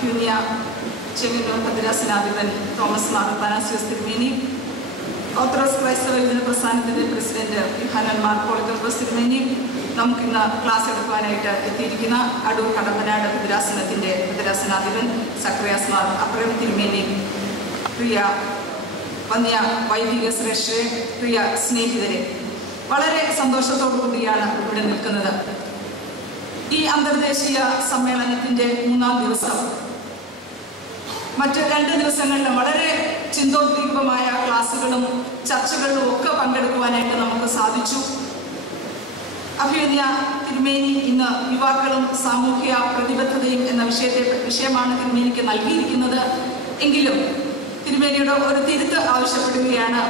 അഭ്യുന്നിയ Chengannur ഭദ്രാസനാധിപൻ Thomas Mar Athanasius തിരുമേനി, orthodox ക്രൈസ്തവ യുവജന പ്രസ്ഥാനത്തിൻ്റെ പ്രസിഡന്റ് യോഹന്നാൻ മാർ പോളിക്കർപ്പസ് തിരുമേനി, നമുക്കിന്ന് ക്ലാസ് എടുക്കുവാനായിട്ട് എത്തിയിരിക്കുന്ന അടൂർ കടമ്പനാട് ഭദ്രാസനത്തിൻ്റെ ഭദ്രാസനാധിപൻ സക്രിയാസ് മാർ അബ്രഹാം തിരുമേനി, പ്രിയ വന്യ വൈദിക ശ്രേഷ്ഠരെ, പ്രിയ സ്നേഹിതരെ, വളരെ സന്തോഷത്തോടു കൂടിയാണ് ഇവിടെ നിൽക്കുന്നത്. ഈ അന്തർദേശീയ സമ്മേളനത്തിൻ്റെ 3-ാം ദിവസം മറ്റ് 2 ദിവസങ്ങളിലും വളരെ ചിന്തോദ്ദീപകമായ ക്ലാസ്സുകളും ചർച്ചകളിലും ഒക്കെ പങ്കെടുക്കുവാനായിട്ട് നമുക്ക് സാധിച്ചു. അഭ്യുന്നിയ തിരുമേനി ഇന്ന് യുവാക്കളും സാമൂഹ്യ പ്രതിബദ്ധതയും എന്ന വിഷയമാണ് തിരുമേനിക്ക് നൽകിയിരിക്കുന്നത്. എങ്കിലും തിരുമേനിയുടെ ഒരു തിരുത്ത് ആവശ്യപ്പെടുകയാണ്.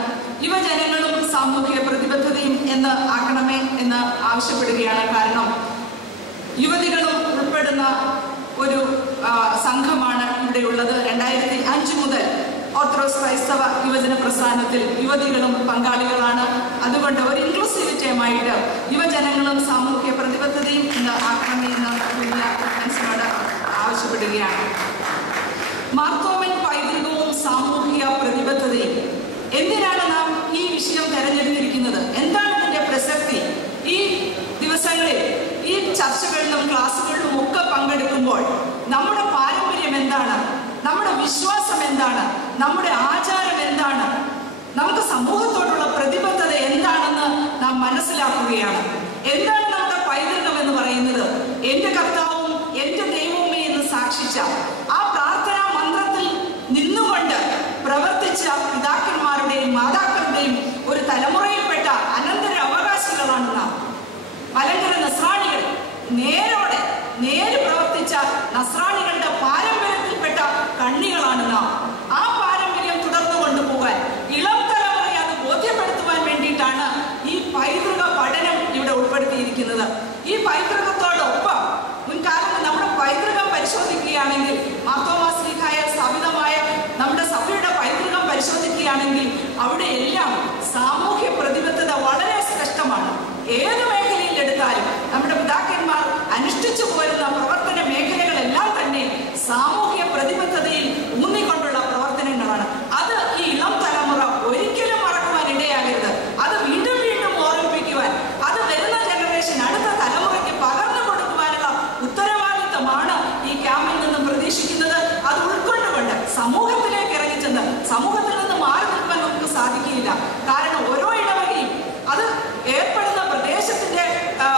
യുവജനങ്ങളും സാമൂഹ്യ പ്രതിബദ്ധതയും എന്ന് ആക്കണമേ എന്ന് ആവശ്യപ്പെടുകയാണ്. കാരണം യുവതികളും ഉൾപ്പെടുന്ന ഒരു സംഘമാണ് ഇവിടെയുള്ളത്. 2005 മുതൽ ഓർത്തഡോക്സ് ക്രൈസ്തവ യുവജന പ്രസ്ഥാനത്തിൽ യുവതികളും പങ്കാളികളാണ്. അതുകൊണ്ട് ഒരു ഇൻക്ലൂസീവിറ്റിയുമായിട്ട് യുവജനങ്ങളും സാമൂഹ്യ പ്രതിബദ്ധതയും എന്ന് ആക്കണമെന്ന് മനസ്സിനോട് ആവശ്യപ്പെടുകയാണ്. മാർത്തോമൻ പൈതൃകവും സാമൂഹിക പ്രതിബദ്ധതയും, എന്തിനാണ് നാം ഈ വിഷയം തെരഞ്ഞെടുത്തിരിക്കുന്നത്? എന്താണ് ഇതിൻ്റെ പ്രസക്തി? ഈ ദിവസങ്ങളിൽ ഈ ചർച്ചകളിലും ക്ലാസ്സുകളിലും ഒക്കെ പങ്കെടുക്കുമ്പോൾ നമ്മുടെ പാരമ്പര്യം എന്താണ്, നമ്മുടെ വിശ്വാസം എന്താണ്, നമ്മുടെ ആചാരം എന്താണ്, നമുക്ക് സമൂഹത്തോടുള്ള പ്രതിബദ്ധത എന്താണെന്ന് നാം മനസ്സിലാക്കുകയാണ്. എന്താണ് നമ്മുടെ പൈതൃകം എന്ന് പറയുന്നത്? എൻ്റെ കർത്താവും എൻ്റെ ദൈവവുമേ എന്ന് സാക്ഷിച്ച ആ പ്രാർത്ഥനാ മന്ത്രത്തിൽ നിന്നുകൊണ്ട് പ്രവർത്തിച്ച പിതാക്കന്മാരുടെയും മാതാക്കളുടെയും ഒരു തലമുറയിൽപ്പെട്ട അനന്തര അവകാശികളാണ് നാം. മലങ്കര നസ്രാണികൾ, നേര് പ്രവർത്തിച്ച നസ്രാണികളുടെ പാരമ്പര്യത്തിൽപ്പെട്ട കണ്ണികളാണ് നാം. ആ പാരമ്പര്യം തുടർന്നു കൊണ്ടുപോകാൻ ഇളം തലമുറയെ അത് ബോധ്യപ്പെടുത്തുവാൻ വേണ്ടിയിട്ടാണ് ഈ പൈതൃക പഠനം ഇവിടെ ഉൾപ്പെടുത്തിയിരിക്കുന്നത്. ഈ പൈതൃകത്തോടൊപ്പം മുൻകാലത്ത് നമ്മുടെ പൈതൃകം പരിശോധിക്കുകയാണെങ്കിൽ, മാർത്തോമാ ശ്ലീഹായാൽ സ്ഥാപിതമായ നമ്മുടെ സഭയുടെ പൈതൃകം പരിശോധിക്കുകയാണെങ്കിൽ അവിടെ എല്ലാം സാമൂഹ്യ പ്രതിബദ്ധത വളരെ സ്പഷ്ടമാണ്. ഏത് മേഖലയിൽ എടുത്താലും നമ്മുടെ പിതാക്കന്മാർ അനുഷ്ഠിച്ചു പോരുന്ന പ്രവർത്തന മേഖലകളെല്ലാം തന്നെ സാമൂഹ്യ പ്രതിബദ്ധതയിൽ ഊന്നിക്കൊണ്ടുള്ള പ്രവർത്തനങ്ങളാണ്. അത് ഈ ഇളം തലമുറ ഒരിക്കലും മറക്കുവാൻ ഇടയാകരുത്. അത് വീണ്ടും വീണ്ടും ഓർമ്മിപ്പിക്കുവാൻ, അത് വരുന്ന ജനറേഷൻ, അടുത്ത തലമുറയ്ക്ക് പകർന്നു കൊടുക്കുവാനുള്ള ഉത്തരവാദിത്തമാണ് ഈ ക്യാമ്പിൽ നിന്നും പ്രതീക്ഷിക്കുന്നത്. അത് ഉൾക്കൊണ്ടുകൊണ്ട് സമൂഹത്തിലേക്ക് ഇറങ്ങിച്ചെന്ന് സമൂഹത്തിൽ നിന്ന് മാറി നിൽക്കാൻ നമുക്ക് സാധിക്കില്ല. കാരണം ഓരോ ഇടവകയും അത് ഏർപ്പെടുന്ന പ്രദേശത്തിന്റെ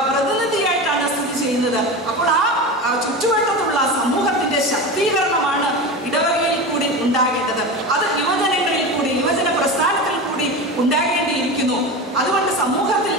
പ്രതിനിധിയായിട്ടാണ് സ്ഥിതി ചെയ്യുന്നത്. അപ്പോൾ ആ ചുറ്റുവട്ടത്തുള്ള സമൂഹത്തിന്റെ ശക്തീകരണമാണ് ഇടവകയിൽ കൂടി ഉണ്ടാകേണ്ടത്. അത് യുവജനങ്ങളിൽ കൂടി, യുവജന പ്രസ്ഥാനത്തിൽ കൂടി ഉണ്ടാകേണ്ടിയിരിക്കുന്നു. അതുകൊണ്ട് സമൂഹത്തിൽ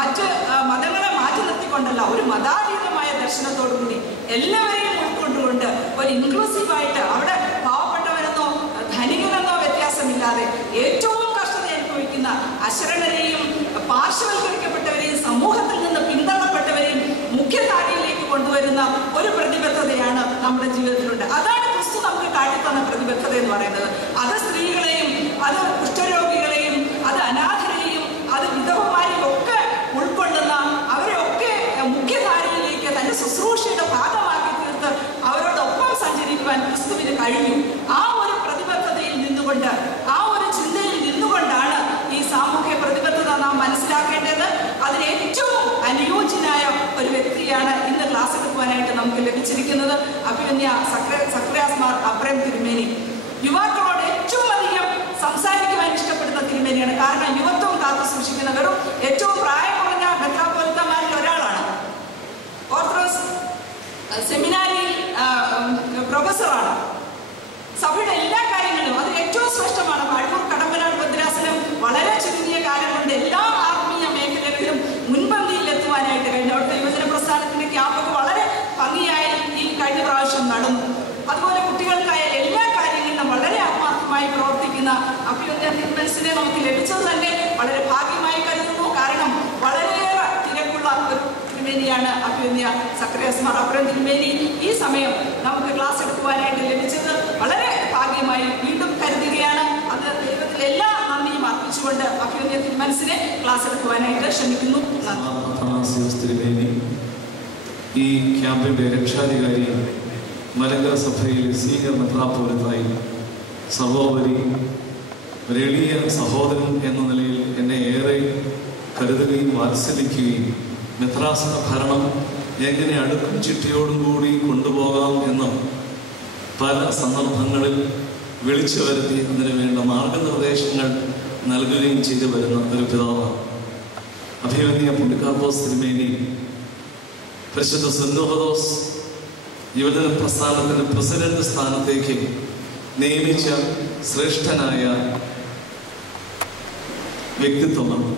മറ്റ് മതങ്ങളെ മാറ്റി നിർത്തിക്കൊണ്ടല്ല, ഒരു മതാതീതമായ ദർശനത്തോടുകൂടി എല്ലാവരെയും ഉൾക്കൊണ്ടുകൊണ്ട് ഒരു ഇൻക്ലൂസീവായിട്ട്, അവിടെ പാവപ്പെട്ടവരെന്നോ ധനികനെന്നോ വ്യത്യാസമില്ലാതെ ഏറ്റവും കഷ്ടത അനുഭവിക്കുന്ന അശരണരെയും പാർശ്വവൽക്കരിക്കപ്പെട്ടവരെയും സമൂഹത്തിൽ നിന്ന് പിന്തള്ളപ്പെട്ടവരെയും മുഖ്യധാരയിലേക്ക് കൊണ്ടുവരുന്ന ഒരു പ്രതിബദ്ധതയാണ് നമ്മുടെ ജീവിതത്തിലുണ്ട്. അതാണ് ക്രിസ്തു നമുക്ക് കാട്ടിത്തന്ന പ്രതിബദ്ധത എന്ന് പറയുന്നത്. അത് സ്ത്രീകളെയും, അത് കുഷ്ഠരോഗികളെയും, അത് അനാഥരെയും, അത് വിധവമാരെയും ഒക്കെ ഉൾക്കൊള്ളുന്ന, അവരെയൊക്കെ മുഖ്യധാരയിലേക്ക് തന്റെ ശുശ്രൂഷയുടെ ഭാഗമാക്കി തീർത്ത് അവരോടൊപ്പം സഞ്ചരിക്കുവാൻ ക്രിസ്തുവിന് കഴിഞ്ഞു. ആ ഒരു പ്രതിബദ്ധതയിൽ നിന്നുകൊണ്ട്, ആ ഒരു ചിന്തയിൽ നിന്നുകൊണ്ടാണ് ഈ സാമൂഹ്യ പ്രതിബദ്ധത നാം മനസ്സിലാക്കേണ്ടത്. അതിന് ഏറ്റവും അനുയോജ്യനായ ഒരു വ്യക്തിയാണ് ഇന്ന് ക്ലാസ് എടുക്കുവാനായിട്ട് നമുക്ക് ലഭിച്ചിരിക്കുന്നത്. അഭ്യുന്നിയ സക്രിയാസ് മാർ അബ്രഹാം തിരുമേനി യുവാക്കളോട് ഏറ്റവും അധികം സംസാരിക്കുവാൻ ഇഷ്ടപ്പെടുന്ന തിരുമേനിയാണ്. കാരണം യുവത്വം കാത്തു സൂക്ഷിക്കുന്നവരും ഏറ്റവും പ്രായം കുറഞ്ഞ മെത്രാപ്പൊലീത്തമാരിൽ ഒരാളാണ്. ഓർത്തഡോക്സ് സെമിനാരിയിൽ പ്രൊഫസറാണ്. സഭയുടെ എല്ലാ കാര്യങ്ങളും അതിൽ ഏറ്റവും ശ്രേഷ്ഠമാണ്. അടൂർ കടമ്പനാട് ഭദ്രാസനം വളരെ ചുരുങ്ങിയ കാലം കൊണ്ട് എല്ലാ ആത്മീയ മേഖലകളിലും മുൻപന്തിയിലെത്തുവാനായിട്ട് കഴിഞ്ഞു. അവിടുത്തെ യുവജന പ്രസ്ഥാനത്തിന്റെ ക്യാമ്പൊക്കെ വളരെ ഭംഗിയായി ഈ കഴിഞ്ഞ പ്രാവശ്യം നടന്നു. അതുപോലെ കുട്ടികൾക്കായ എല്ലാ കാര്യങ്ങളിലും വളരെ ആത്മാർത്ഥമായി പ്രവർത്തിക്കുന്ന അഭ്യുന്നിയ തിരുമനസിനെ നമുക്ക് ലഭിച്ചത് തന്നെ വളരെ ഭാഗ്യമായി കരുതുന്നു. കാരണം വളരെയേറെ തിരക്കുള്ള ഒരു തിരുമേനിയാണ് അഭ്യുന്നിയ സക്രിയാസ് മാർ അബ്രഹാം തിരുമേനി. ഈ സമയം നമുക്ക് ക്ലാസ് എടുക്കുവാനായിട്ട് ലഭിച്ചത് വളരെ ഭാഗ്യമായി വീണ്ടും കരുതുകയാണ്. അത് ദൈവത്തിൽ എല്ലാ നന്ദിയും അർപ്പിച്ചുകൊണ്ട് അഭ്യുന്നിയ തിരുമനസിനെ ക്ലാസ് എടുക്കുവാനായിട്ട് ക്ഷണിക്കുന്നു. ഈ ക്യാമ്പിന്റെ രക്ഷാധികാരി മലങ്കര സഭയിലെ സീനിയർ മെത്രാപ്പോലിത്തായി സർവോപരി ഒരു എളിയ സഹോദരൻ എന്ന നിലയിൽ എന്നെ ഏറെ കരുതുകയും വാത്സല്യിക്കുകയും മെത്രാസന ഭരണം എങ്ങനെ അടുക്കും ചിട്ടയോടും കൂടി കൊണ്ടുപോകാം എന്ന് പല സന്ദർഭങ്ങളിൽ വിളിച്ചു വരുത്തി അതിനു വേണ്ട മാർഗനിർദ്ദേശങ്ങൾ നൽകുകയും ചെയ്തു വരുന്ന ഒരു പിതാവാണ്. അഭിമന്യ പുണ്യകാർപ്പോസ് തിരുമേനി പരിശുദ്ധ സുന്നഹദോസ് യുവജന പ്രസ്ഥാനത്തിന്റെ പ്രസിഡന്റ് സ്ഥാനത്തേക്ക് നിയമിച്ച ശ്രേഷ്ഠനായ വ്യക്തിത്വമാണ്.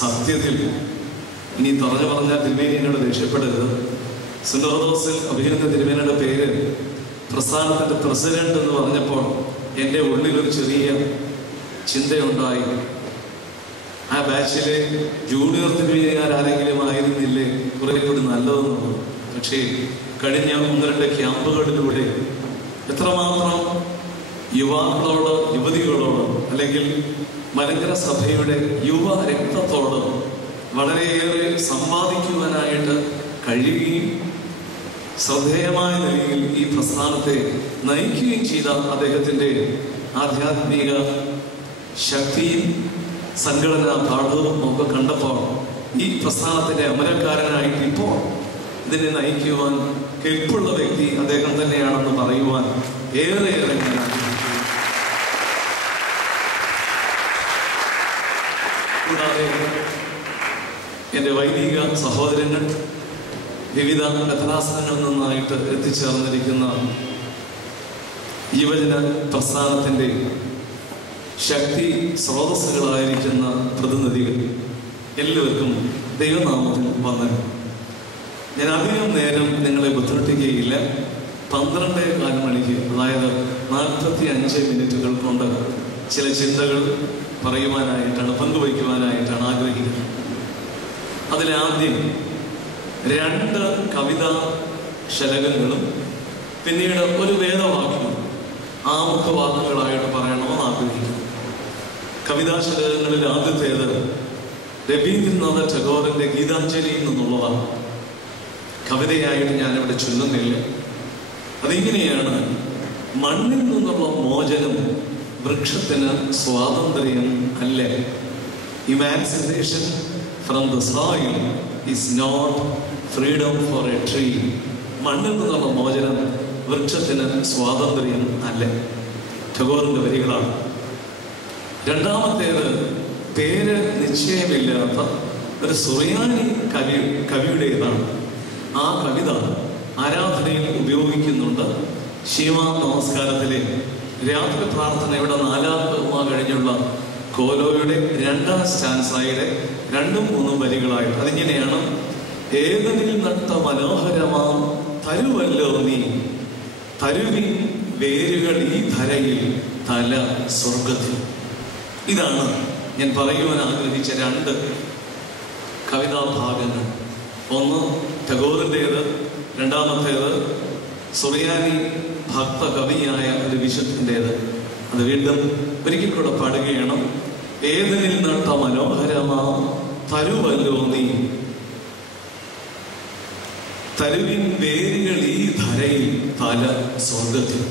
സത്യത്തിൽ ഇനി തുറഞ്ഞു പറഞ്ഞാൽ തിരുമേനി എന്നോട് ദേഷ്യപ്പെടരുത്. സുന്നഹദോസിൽ അഭിനന്ദ തിരുമേനിയുടെ പേര് പ്രസ്ഥാനത്തിന്റെ പ്രസിഡന്റ് എന്ന് പറഞ്ഞപ്പോൾ എൻ്റെ ഉള്ളിലൊരു ചെറിയ ചിന്തയുണ്ടായി. ആ ബാച്ചിലെ ജൂനിയർ തിരുമേനിയാരെങ്കിലും ആയിരുന്നില്ലേ കുറെ കൂടി നല്ലതെന്നുള്ളത്. പക്ഷേ കഴിഞ്ഞ 1-2 ക്യാമ്പുകളിലൂടെ എത്രമാത്രം യുവാക്കളോട്, യുവതികളോട്, അല്ലെങ്കിൽ മലങ്കര സഭയുടെ യുവ രക്തത്തോട് വളരെയേറെ സമ്പാദിക്കുവാനായിട്ട് കഴിയുകയും ശ്രദ്ധേയമായ നിലയിൽ ഈ പ്രസ്ഥാനത്തെ നയിക്കുകയും ചെയ്ത അദ്ദേഹത്തിൻ്റെ ആധ്യാത്മിക ശക്തിയും സംഘടനാ പാഠവും ഒക്കെ കണ്ടപ്പോൾ ഈ പ്രസ്ഥാനത്തിൻ്റെ അമരക്കാരനായിട്ട് ഇപ്പോൾ ഇതിനെ നയിക്കുവാൻ കെൽപ്പുള്ള വ്യക്തി അദ്ദേഹം തന്നെയാണെന്ന് പറയുവാൻ ഏറെയേറെ കൂടാതെ എൻ്റെ വൈദിക സഹോദരങ്ങൾ വിവിധ മെത്രാസനങ്ങളിൽ നിന്നായിട്ട് എത്തിച്ചേർന്നിരിക്കുന്ന യുവജന പ്രസ്ഥാനത്തിൻ്റെ ശക്തി സ്രോതസ്സുകളായിരിക്കുന്ന പ്രതിനിധികൾ എല്ലാവർക്കും ദൈവനാമത്തിൽ വന്ദനം. ഞാൻ അധികം നേരം നിങ്ങളെ ബുദ്ധിമുട്ടിക്കുകയില്ല. 12:15 മണിക്ക്, അതായത് 45 മിനിറ്റുകൾ കൊണ്ട് ചില ചിന്തകൾ പറയുവാനായിട്ടാണ്, പങ്കുവയ്ക്കുവാനായിട്ടാണ് ആഗ്രഹിക്കുന്നത്. അതിലാദ്യം 2 കവിതാ ശലകങ്ങളും പിന്നീട് ഒരു വേദവാക്യവും ആമുഖ വാക്കുകളായിട്ട് പറയണമെന്ന് ആഗ്രഹിക്കുന്നു. കവിതാശലകങ്ങളിൽ ആദ്യത്തേത് രവീന്ദ്രനാഥ ടാഗോറിന്റെ ഗീതാഞ്ജലിയിൽ നിന്നുള്ളതാണ്. കവിതയായിട്ട് ഞാനിവിടെ ചൊല്ലുന്നില്ല. അതിങ്ങനെയാണ്: മണ്ണിൽ നിന്നുള്ള മോചനം വൃക്ഷത്തിന് സ്വാതന്ത്ര്യം അല്ല. Emancipation from the soil is not freedom for a tree. മണ്ണിൽ നിന്നുള്ള മോചനം വൃക്ഷത്തിന് സ്വാതന്ത്ര്യം അല്ല. ടാഗോറിന്റെ വരികളാണ്. രണ്ടാമത്തേത് പേര് നിശ്ചയമില്ലാത്ത ഒരു സുറിയാനി കവിയുടേതാണ്. ആ കവിത ആരാധനയിൽ ഉപയോഗിക്കുന്നുണ്ട്. ശിവ നമസ്കാരത്തിലെ രാത്രി പ്രാർത്ഥനയുടെ 4 കഴിഞ്ഞുള്ള കോലോയുടെ 2ാം സ്റ്റാൻസായുടെ 2-3 വരികളായിട്ട് അതിങ്ങനെയാണ്: ഏതനിൽ നട്ട മനോഹരമാം തരുവല്ലോ നീ, തരുവിൻ വേരുകൾ ഈ ധരയിൽ, തല സ്വർഗത്തിൽ. ഇതാണ് ഞാൻ പറയുവാൻ ആഗ്രഹിച്ച 2 കവിതാഭാഗങ്ങൾ. ഒന്ന് ടാഗോറിൻ്റേത്, രണ്ടാമത്തേത് സുറിയാനി ഭക്ത കവിയായ ഒരു വിശുദ്ധൻ്റേത്. അത് വീണ്ടും ഒരിക്കൽ കൂടെ പാടുകയാണ്: ഏതനിൽ നട്ട മനോഹരമാം തരുവല്ലോ നീ, തരുവിൻ വേരുകൾ ഈ ധരയിൽ, തല സ്വർഗത്തിൽ.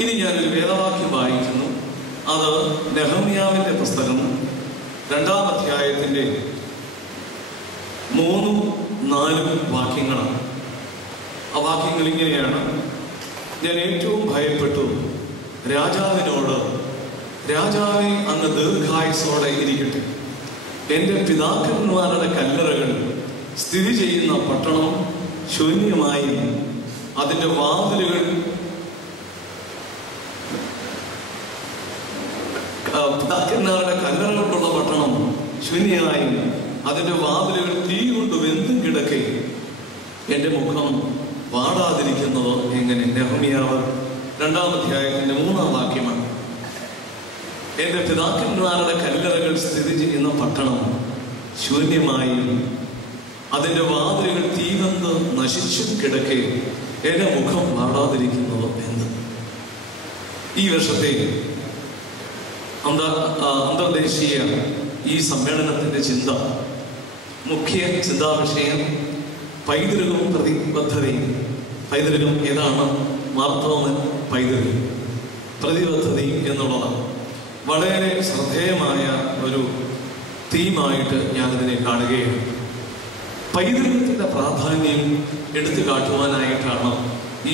ഇനി ഞാനൊരു വേദവാക്യം വായിക്കുന്നു. അത് നെഹമ്യാവിന്റെ പുസ്തകം 2-ാം അധ്യായത്തിന്റെ 3-4 വാക്യങ്ങളാണ്. ആ വാക്യങ്ങൾ ഇങ്ങനെയാണ്: ഞാൻ ഏറ്റവും ഭയപ്പെട്ടു രാജാവിനോട്, രാജാവെ അങ്ങ് ദീർഘായുസ്സോടെ ഇരിക്കട്ടെ. എൻ്റെ പിതാക്കന്മാരുടെ കല്ലറകൾ സ്ഥിതി ചെയ്യുന്ന പട്ടണം ശൂന്യമായി, അതിൻ്റെ വാതിലുകൾ പിതാക്കന്മാരുടെ കല്ലറകളുള്ള പട്ടണം ശൂന്യമായി, അതിൻ്റെ വാതിലുകൾ തീ കൊണ്ട് വെന്തും കിടക്കെ. എൻ്റെ മുഖം വാടാതിരിക്കുന്നത് എങ്ങനെ? നെഹമ്യാവ് 2-ാം അധ്യായത്തിന്റെ 3-ാം വാക്യമാണ്. എൻ്റെ പിതാക്കന്മാരുടെ കല്ലറകൾ സ്ഥിതി ചെയ്യുന്ന പട്ടണം ശൂന്യമായി, അതിൻ്റെ വാതിലുകൾ തീ വെന്ത് നശിച്ചും കിടക്കെ. എൻ്റെ മുഖം വാടാതിരിക്കുന്നത് എന്ന്. ഈ വർഷത്തെ അന്തർദേശീയ ഈ സമ്മേളനത്തിന്റെ ചിന്ത, മുഖ്യ ചിന്താവിഷയം പൈതൃകവും പ്രതിബദ്ധതയും. പൈതൃകം ഏതാണ്? മാർത്തോമൻ പൈതൃകം, പ്രതിബദ്ധത എന്നുള്ളതാണ്. വളരെ ശ്രദ്ധേയമായ ഒരു തീമായിട്ട് ഞാനിതിനെ കാണുകയാണ്. പൈതൃകത്തിൻ്റെ പ്രാധാന്യം എടുത്തു കാട്ടുവാനായിട്ടാണ്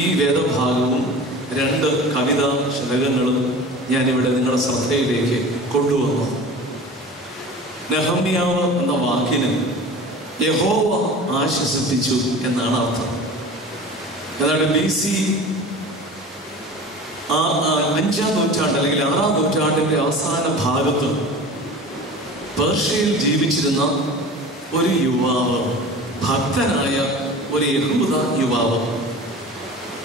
ഈ വേദഭാഗവും 2 കവിതാ ശതകങ്ങളും ഞാനിവിടെ നിങ്ങളുടെ ശ്രദ്ധയിലേക്ക് കൊണ്ടുവന്നു. നെഹമ്യാവ് എന്ന വാക്കിന് യഹോവ ആശ്വസിപ്പിച്ചു എന്നാണ് അർത്ഥം. ഏതാണ്ട് BC 5-ാം നൂറ്റാണ്ട് അല്ലെങ്കിൽ 6-ാം നൂറ്റാണ്ടിന്റെ അവസാന ഭാഗത്ത് പേർഷ്യയിൽ ജീവിച്ചിരുന്ന ഒരു യുവാവ്, ഭക്തനായ ഒരു യഹൂദ യുവാവ്,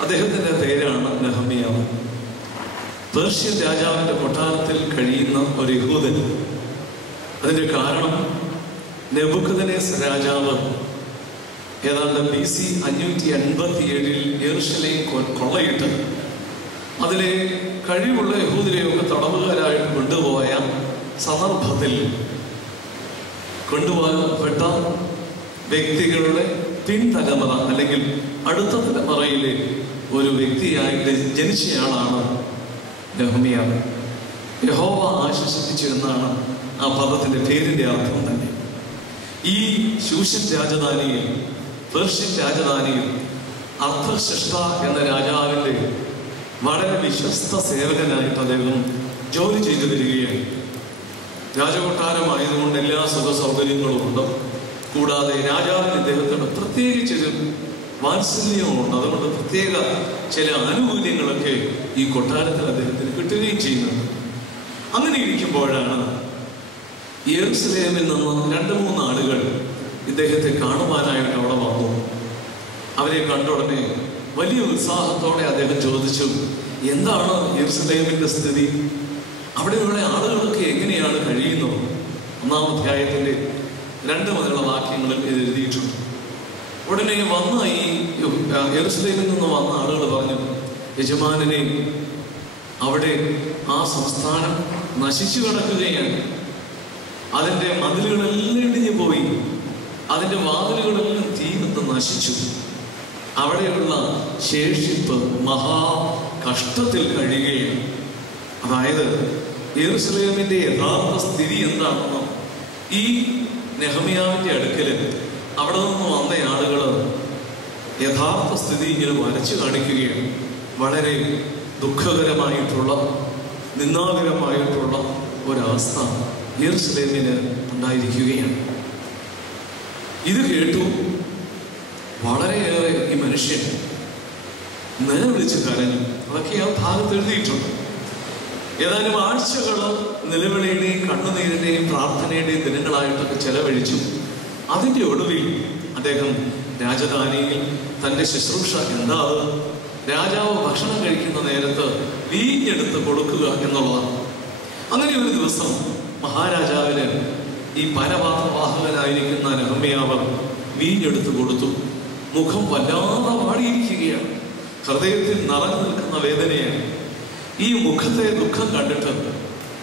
അദ്ദേഹത്തിന്റെ പേരാണ് നെഹമ്യാവ്. പേർഷ്യൻ രാജാവിന്റെ കൊട്ടാരത്തിൽ കഴിയുന്ന ഒരു യഹൂദൻ. അതിന്റെ കാരണം നെബൂഖദ്നേസർ രാജാവ് ഏതാണ്ട് BC 587 യെരൂശലേം കൊള്ളയിട്ട് അതിലെ കഴിവുള്ള യഹൂദരെയൊക്കെ തടവുകാരായിട്ട് കൊണ്ടുപോയ സന്ദർഭത്തിൽ കൊണ്ടുപോകപ്പെട്ട വ്യക്തികളുടെ പിൻതലമുറ അല്ലെങ്കിൽ അടുത്ത തലമുറയിലെ ഒരു വ്യക്തിയായിട്ട് ജനിച്ചയാളാണ് നെഹമ്യാവ്. യഹോവ ആശ്വസിപ്പിച്ചു എന്നാണ് ആ പദത്തിന്റെ പേരിന്റെ അർത്ഥം തന്നെ. ഈ ശൂഷൻ രാജധാനിയിൽ, പേർഷ്യൻ രാജധാനിയിൽ അർത്ഥശിഷ്ട എന്ന രാജാവിന്റെ വളരെ വിശ്വസ്ത സേവകനായിട്ട് അദ്ദേഹം ജോലി ചെയ്തു വരികയാണ്. രാജകൊട്ടാരമായതുകൊണ്ട് എല്ലാ സുഖ സൗകര്യങ്ങളും ഉണ്ട്. കൂടാതെ രാജാവിന് ഇദ്ദേഹത്തിന് പ്രത്യേകിച്ചൊരു വാത്സല്യമുണ്ട്. അതുകൊണ്ട് പ്രത്യേക ചില ആനുകൂല്യങ്ങളൊക്കെ ഈ കൊട്ടാരത്തിൽ അദ്ദേഹത്തിന് കിട്ടുകയും ചെയ്യുന്നുണ്ട്. അങ്ങനെ ഇരിക്കുമ്പോഴാണ് യെരൂശലേമിൽ നിന്ന് 2-3 ആളുകൾ ഇദ്ദേഹത്തെ കാണുവാനായിട്ട് അവിടെ വന്നു. അവരെ കണ്ട ഉടനെ വലിയ ഉത്സാഹത്തോടെ അദ്ദേഹം ചോദിച്ചു, എന്താണ് യെരൂശലേമിന്റെ സ്ഥിതി? അവിടെയുള്ള ആളുകളൊക്കെ എങ്ങനെയാണ് കഴിയുന്നത്? 1-ാം അധ്യായത്തിന്റെ 2 മുതലുള്ള വാക്യങ്ങളിൽ ഇത് എഴുതിയിട്ടുണ്ട്. ഉടനെ വന്ന ഈ യെരൂശലേമിൽ നിന്ന് വന്ന ആളുകൾ പറഞ്ഞു, യജമാനനെ, അവിടെ ആ സംസ്ഥാനം നശിച്ചു കിടക്കുകയാണ്. അതിൻ്റെ മതിലുകളെല്ലാം ഇടിഞ്ഞു പോയി, അതിൻ്റെ വാതിലുകളെല്ലാം തീ നിന്ന് നശിച്ചു. അവിടെയുള്ള ശേഷിപ്പ് മഹാ കഷ്ടത്തിൽ കഴിയുകയാണ്. അതായത് യെരൂശലേമിന്റെ യഥാർത്ഥ സ്ഥിതി എന്താണെന്നോ ഈ നെഹമ്യാവിന്റെ അടുക്കല് അവിടെ നിന്ന് വന്ന ആളുകൾ യഥാർത്ഥ സ്ഥിതി ഇങ്ങനെ വരച്ചു കാണിക്കുകയാണ്. വളരെ ദുഃഖകരമായിട്ടുള്ള, നിന്ദാകരമായിട്ടുള്ള ഒരവസ്ഥ യെരൂശലേമിന് ഉണ്ടായിരിക്കുകയാണ്. ഇത് കേട്ടു വളരെയേറെ ഈ മനുഷ്യൻ നിലവിളിച്ച് കരഞ്ഞു. അതൊക്കെ ആ ഭാഗത്ത് എഴുതിയിട്ടുണ്ട്. ഏതാനും ആഴ്ചകൾ നിലവിളിയുടെയും കണ്ണുനീരിന്റെയും പ്രാർത്ഥനയുടെയും ദിനങ്ങളായിട്ടൊക്കെ ചെലവഴിച്ചു. അതിൻ്റെ ഒടുവിൽ അദ്ദേഹം രാജധാനിയിൽ തൻ്റെ ശുശ്രൂഷ എന്താ, രാജാവ് ഭക്ഷണം കഴിക്കുന്ന നേരത്ത് വീഞ്ഞെടുത്ത് കൊടുക്കുക എന്നുള്ളതാണ്. അങ്ങനെ ഒരു ദിവസം മഹാരാജാവിന് ഈ പരപാത്രവാഹകനായിരിക്കുന്ന നെഹമ്യാവ് വീഞ്ഞെടുത്ത് കൊടുത്തു. മുഖം വല്ലാതെ വാടിയിരിക്കുകയാണ്, ഹൃദയത്തിൽ നിറഞ്ഞു നിൽക്കുന്ന വേദനയാണ്. ഈ മുഖത്തെ ദുഃഖം കണ്ടിട്ട്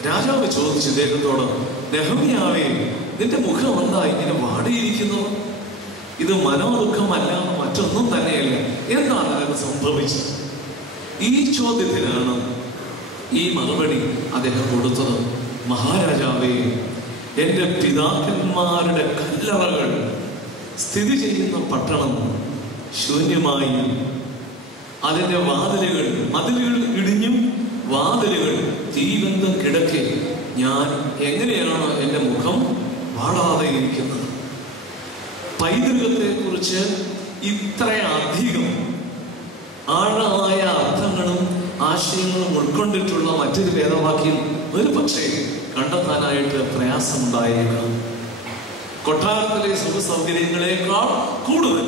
രാജാവ് ചോദിച്ചു ഇദ്ദേഹത്തോട്, നെഹമ്യാവേ, നിന്റെ മുഖം എന്താ ഇങ്ങനെ വാടിയിരിക്കുന്നത്? ഇത് മനോദുഃഖമല്ല, മറ്റൊന്നും തന്നെയല്ല. എന്താണ് നിനക്ക് സംഭവിച്ചത്? ഈ ചോദ്യത്തിനാണ് ഈ മറുപടി അദ്ദേഹം കൊടുത്തത്. മഹാരാജാവേ, എൻ്റെ പിതാക്കന്മാരുടെ കല്ലറകൾ സ്ഥിതി ചെയ്യുന്ന പട്ടണം ശൂന്യമായി, അതിൻ്റെ മതിലുകൾ ഇടിഞ്ഞും വാതിലുകൾ തീവെന്തും കിടക്കെ ഞാൻ എങ്ങനെയാണ് എൻ്റെ മുഖം വാടാതെ ഇരിക്കുന്നത്? പൈതൃകത്തെ കുറിച്ച് ഇത്രയധികം ആഴമായ അർത്ഥങ്ങളും ആശയങ്ങളും ഉൾക്കൊണ്ടിട്ടുള്ള മറ്റൊരു വേദവാക്യം ഒരു പക്ഷേ കണ്ടെത്താനായിട്ട് പ്രയാസമുണ്ടായിരിക്കണം. കൊട്ടാരത്തിലെ സുഖ സൗകര്യങ്ങളെക്കാൾ കൂടുതൽ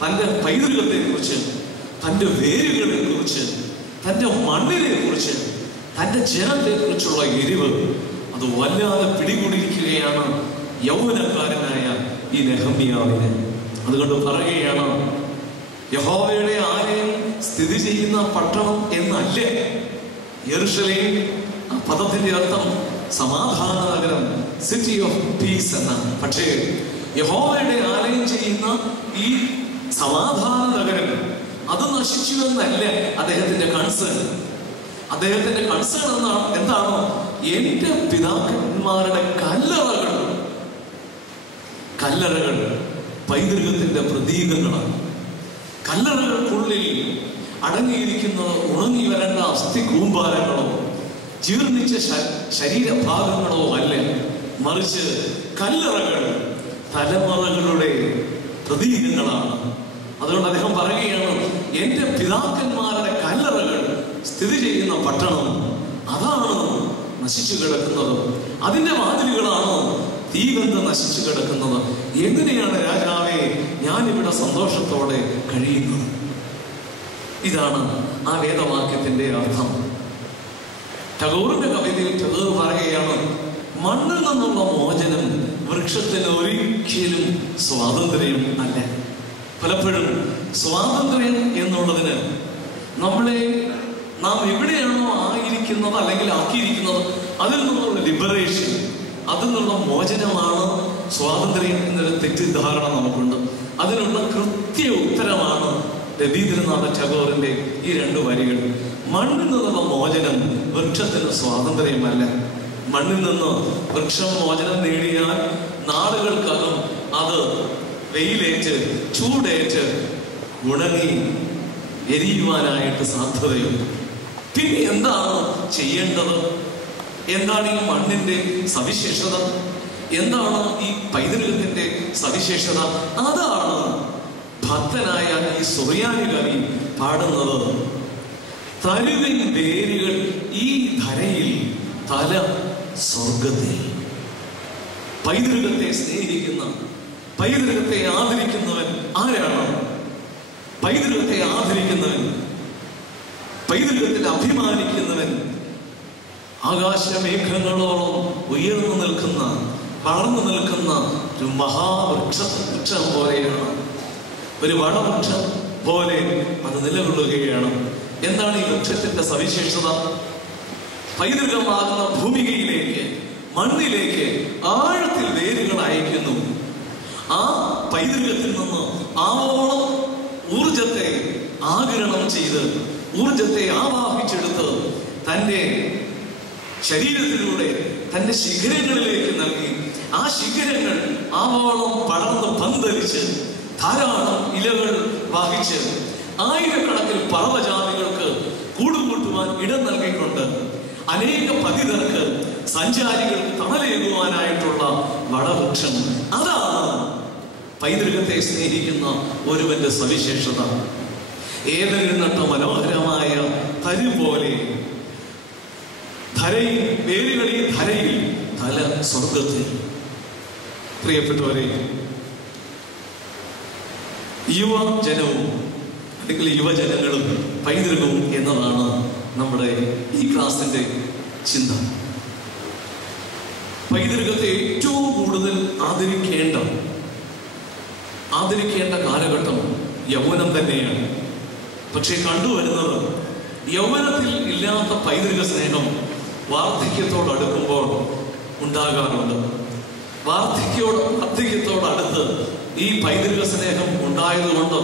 തൻ്റെ പൈതൃകത്തെ കുറിച്ച്, തൻ്റെ വേരുകളെ കുറിച്ച്, തൻ്റെ മണ്ണിനെ കുറിച്ച്, തൻ്റെ ജനത്തെ കുറിച്ചുള്ള എരിവ് അത് വല്ലാതെ പിടികൂടിയിരിക്കുകയാണ് യൗവനക്കാരനായ ഈ നെഹമ്യാവിന്. അതുകൊണ്ട് പറയുകയാണ്, യഹോവയുടെ ആലയം സ്ഥിതി ചെയ്യുന്ന പട്ടണം എന്നല്ല യെരൂശലേം. ആ പദത്തിന്റെ അർത്ഥം സമാധാന നഗരം, സിറ്റി ഓഫ് പീസ് എന്നാണ്. പക്ഷേ യഹോവയുടെ ആലയം ചെയ്യുന്ന ഈ സമാധാന നഗരം അത് നശിച്ചു എന്നല്ല അദ്ദേഹത്തിന്റെ കൺസേൺ. അദ്ദേഹത്തിന്റെ കൺസേൺ എന്താണോ? എന്റെ പിതാക്കന്മാരുടെ കല്ലറകൾ പൈതൃകത്തിന്റെ പ്രതീകങ്ങളാണ്. കല്ലറകൾക്കുള്ളിൽ അടങ്ങിയിരിക്കുന്നത് ഉണങ്ങി വരേണ്ട അസ്ഥി കൂമ്പാരങ്ങളോ ജീർണിച്ച ശരീരഭാഗങ്ങളോ അല്ല, മറിച്ച് കല്ലറകൾ തലമുറകളുടെ പ്രതീകങ്ങളാണ്. അതുകൊണ്ട് അദ്ദേഹം പറയുകയാണ്, എന്റെ പിതാക്കന്മാരുടെ കല്ലറകൾ സ്ഥിതി ചെയ്യുന്ന പട്ടണം അതാണ് നശിച്ചു കിടക്കുന്നത്, അതിന്റെ വാതിലുകളാണ് തീകന്ത് നശിച്ചു കിടക്കുന്നത്. എങ്ങനെയാണ് രാജാവേ ഞാനിവിടെ സന്തോഷത്തോടെ കഴിയുന്നത്? ഇതാണ് ആ വേദവാക്യത്തിന്റെ അർത്ഥം. ടാഗോറിന്റെ കവിതയിൽ ടാഗോർ പറയുകയാണ്, മണ്ണിൽ നിന്നുള്ള മോചനം വൃക്ഷത്തിന് ഒരിക്കലും സ്വാതന്ത്ര്യം അല്ല. പലപ്പോഴും സ്വാതന്ത്ര്യം എന്നുള്ളതിന് നാം എവിടെയാണോ ആയിരിക്കുന്നത് അല്ലെങ്കിൽ ആക്കിയിരിക്കുന്നത് അതിൽ നിന്നുള്ള ലിബറേഷൻ, അതിൽ നിന്നുള്ള മോചനമാണ് സ്വാതന്ത്ര്യം എന്നൊരു തെറ്റിദ്ധാരണ നമുക്കുണ്ട്. അതിനുള്ള കൃത്യ ഉത്തരമാണ് രവീന്ദ്രനാഥ ടാഗോറിന്റെ ഈ 2 വരികൾ. മണ്ണിൽ നിന്നുള്ള മോചനം വൃക്ഷത്തിന് സ്വാതന്ത്ര്യമല്ല. മണ്ണിൽ നിന്ന് വൃക്ഷം മോചനം നേടിയാൽ നാളുകൾക്കകം അത് വെയിലേറ്റ് ചൂടേറ്റ് ഉണങ്ങി എരിയുവാനായിട്ട് സാധ്യതയുണ്ട്. പിന്നെ എന്താണ് ചെയ്യേണ്ടത്? എന്താണ് ഈ മണ്ണിന്റെ സവിശേഷത? എന്താണ് ഈ പൈതൃകത്തിന്റെ സവിശേഷത? അതാണ് ഭക്തനായ ഈ സുറിയാനി കവി പാടുന്നത്. തരുവിൻ വേരുകൾ ഈ ധരയിൽ, തല സ്വർഗത്തിൽ. പൈതൃകത്തെ സ്നേഹിക്കുന്ന, പൈതൃകത്തെ ആദരിക്കുന്നവൻ ആരാണ്? പൈതൃകത്തെ ആദരിക്കുന്നവൻ, പൈതൃകത്തിൽ അഭിമാനിക്കുന്നവൻ ആകാശമേഘങ്ങളോളം ഉയർന്നു നിൽക്കുന്ന, വളർന്നു നിൽക്കുന്ന ഒരു വൃക്ഷം പോലെയാണ്. ഒരു വടവൃക്ഷം പോലെ അത് നിലകൊള്ളുകയാണ്. എന്താണ് ഈ വൃക്ഷത്തിന്റെ സവിശേഷത? പൈതൃകമാകുന്ന ഭൂമികയിലേക്ക്, മണ്ണിലേക്ക് ആഴത്തിൽ വേരുകൾ അയക്കുന്നു. ആ പൈതൃകത്തിൽ നിന്ന് ആവോളം ഊർജത്തെ ആഗിരണം ചെയ്ത്, ഊർജത്തെ ആവാഹിച്ചെടുത്ത് തന്റെ ശരീരത്തിലൂടെ തന്റെ ശിഖരങ്ങളിലേക്ക് നൽകി, ആ ശിഖരങ്ങൾ ആവോളം പടർന്ന് പന്തലിച്ച് ധാരാളം ഇലകൾ വഹിച്ച് ആയിരക്കണക്കിന് പറവജാതികൾക്ക് കൂടുകൂട്ടുവാൻ ഇടം നൽകിക്കൊണ്ട് അനേക പതിതർക്ക്, സഞ്ചാരികൾക്ക് തണലേകുവാനായിട്ടുള്ള വടവൃക്ഷം. അതാണ് പൈതൃകത്തെ സ്നേഹിക്കുന്ന ഒരുവന്റെ സവിശേഷത. ഏതൊരു നട്ട മനോഹരമായ തരു പോലെ ധരയിൽ, വേരുകളിൽ ധരയിൽ, തല സ്വർഗത്തിൽ. പ്രിയപ്പെട്ടവരെ, യുവജനവും അല്ലെങ്കിൽ യുവജനങ്ങളും പൈതൃകവും എന്നതാണ് നമ്മുടെ ഈ ക്ലാസിന്റെ ചിന്ത. പൈതൃകത്തെ ഏറ്റവും കൂടുതൽ ആദരിക്കേണ്ട കാലഘട്ടം യൗവനം തന്നെയാണ്. പക്ഷെ കണ്ടുവരുന്നത് യൗവനത്തിൽ ഇല്ലാത്ത പൈതൃക സ്നേഹം വാർദ്ധക്യത്തോടടുക്കുമ്പോൾ ഉണ്ടാകാറുണ്ട്. വാർദ്ധക്യത്തോടടുത്ത് ഈ പൈതൃക സ്നേഹം ഉണ്ടായതുകൊണ്ട്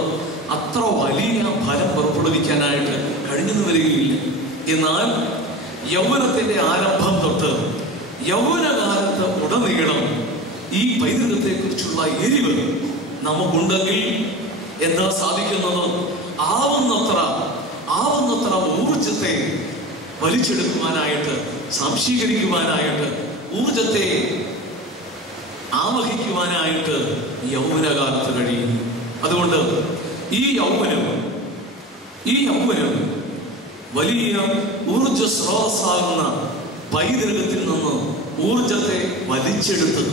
അത്ര വലിയ ഫലം പുറപ്പെടുവിക്കാനായിട്ട് കഴിഞ്ഞെന്ന് വരികയില്ല. എന്നാൽ യൗവനത്തിന്റെ ആരംഭം തൊട്ട് യൗവനകാലത്ത് ഉടനീളം ഈ പൈതൃകത്തെ കുറിച്ചുള്ള എരിവ് നമുക്കുണ്ടെങ്കിൽ എന്താ സാധിക്കുന്നത്? ആവുന്നത്ര ഊർജത്തെ വലിച്ചെടുക്കുവാനായിട്ട്, സംശീകരിക്കുവാനായിട്ട്, ഊർജത്തെ ആവഹിക്കുവാനായിട്ട് യൗവനകാലത്ത് കഴിയും. അതുകൊണ്ട് ഈ യൗവനം വലിയ ഊർജ സ്രോതസ്സാകുന്ന പൈതൃകത്തിൽ നിന്ന് ഊർജത്തെ വലിച്ചെടുത്ത്,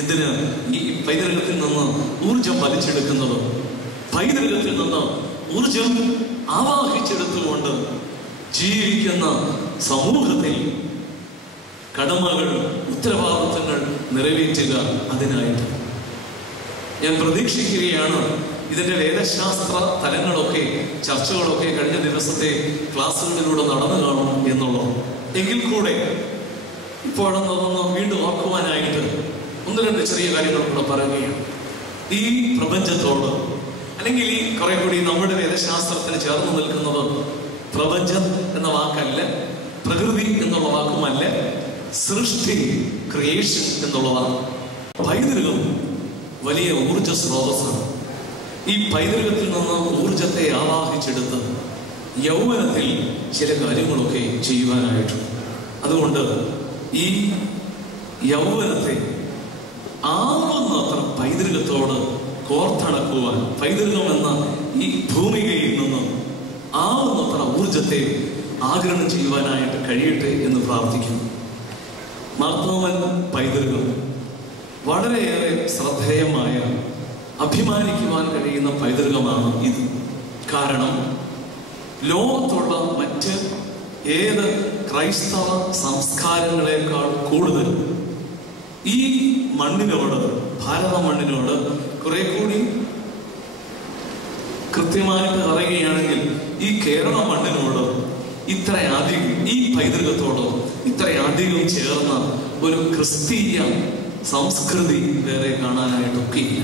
എന്തിന് ഈ പൈതൃകത്തിൽ നിന്ന് ഊർജം വലിച്ചെടുക്കുന്നത്? പൈതൃകത്തിൽ നിന്ന് ഊർജം ആവാഹിച്ചെടുത്തുകൊണ്ട് ജീവിക്കുന്ന സമൂഹത്തിൽ കടമകൾ, ഉത്തരവാദിത്തങ്ങൾ നിറവേറ്റുക. അതിനായിട്ട് ഞാൻ പ്രതീക്ഷിക്കുകയാണ് ഇതിന്റെ വേദശാസ്ത്ര തലങ്ങളൊക്കെ, ചർച്ചകളൊക്കെ കഴിഞ്ഞ ദിവസത്തെ ക്ലാസ്സുകളിലൂടെ നടന്നു കാണും എന്നുള്ളത്. എങ്കിൽ കൂടെ ഇപ്പോഴൊന്നതൊന്ന് വീണ്ടും ഓർക്കുവാനായിട്ട് 1-2 ചെറിയ കാര്യങ്ങൾ കൂടെ പറയുകയാണ്. ഈ പ്രപഞ്ചത്തോട്, അല്ലെങ്കിൽ ഈ കുറെ കൂടി നമ്മുടെ വേദശാസ്ത്രത്തിന് ചേർന്ന് നിൽക്കുന്നത് പ്രപഞ്ചം എന്ന വാക്കല്ല, പ്രകൃതി എന്നുള്ള വാക്കുമല്ല, സൃഷ്ടി, ക്രിയേഷൻ എന്നുള്ളതാണ്. പൈതൃകം വലിയ ഊർജ സ്രോതസ്സാണ്. ഈ പൈതൃകത്തിൽ നിന്ന് ഊർജത്തെ ആവാഹിച്ചെടുത്ത് യൗവനത്തിൽ ചില കാര്യങ്ങളൊക്കെ ചെയ്യുവാനായിട്ടുണ്ട്. അതുകൊണ്ട് ഈ യൗവനത്തെ ആവുന്നത്ര പൈതൃകത്തോട് കോർത്തിണക്കുവാൻ, പൈതൃകം എന്ന ഈ ഭൂമികയിൽ നിന്ന് ആവുന്നത്ര ഊർജത്തെ ആഗിരണം ചെയ്യുവാനായിട്ട് കഴിയട്ടെ എന്ന് പ്രാർത്ഥിക്കുന്നു. മാർത്തോമൻ പൈതൃകം വളരെയേറെ ശ്രദ്ധേയമായ, അഭിമാനിക്കുവാൻ കഴിയുന്ന പൈതൃകമാണ് ഇത്. കാരണം ലോകത്തുള്ള മറ്റ് ഏത് ക്രൈസ്തവ സംസ്കാരങ്ങളെക്കാൾ കൂടുതൽ ഈ മണ്ണിനോട്, ഭാരത മണ്ണിനോട് കുറെ കൂടി കൃത്യമായിട്ട് പറയുകയാണെങ്കിൽ ഈ കേരള മണ്ണിനോട് ഇത്രയധികം, ഈ പൈതൃകത്തോട് ഇത്രയധികം ചേർന്ന ഒരു ക്രിസ്തീയ സംസ്കൃതി വേറെ കാണാനായിട്ടൊക്കെയില്ല.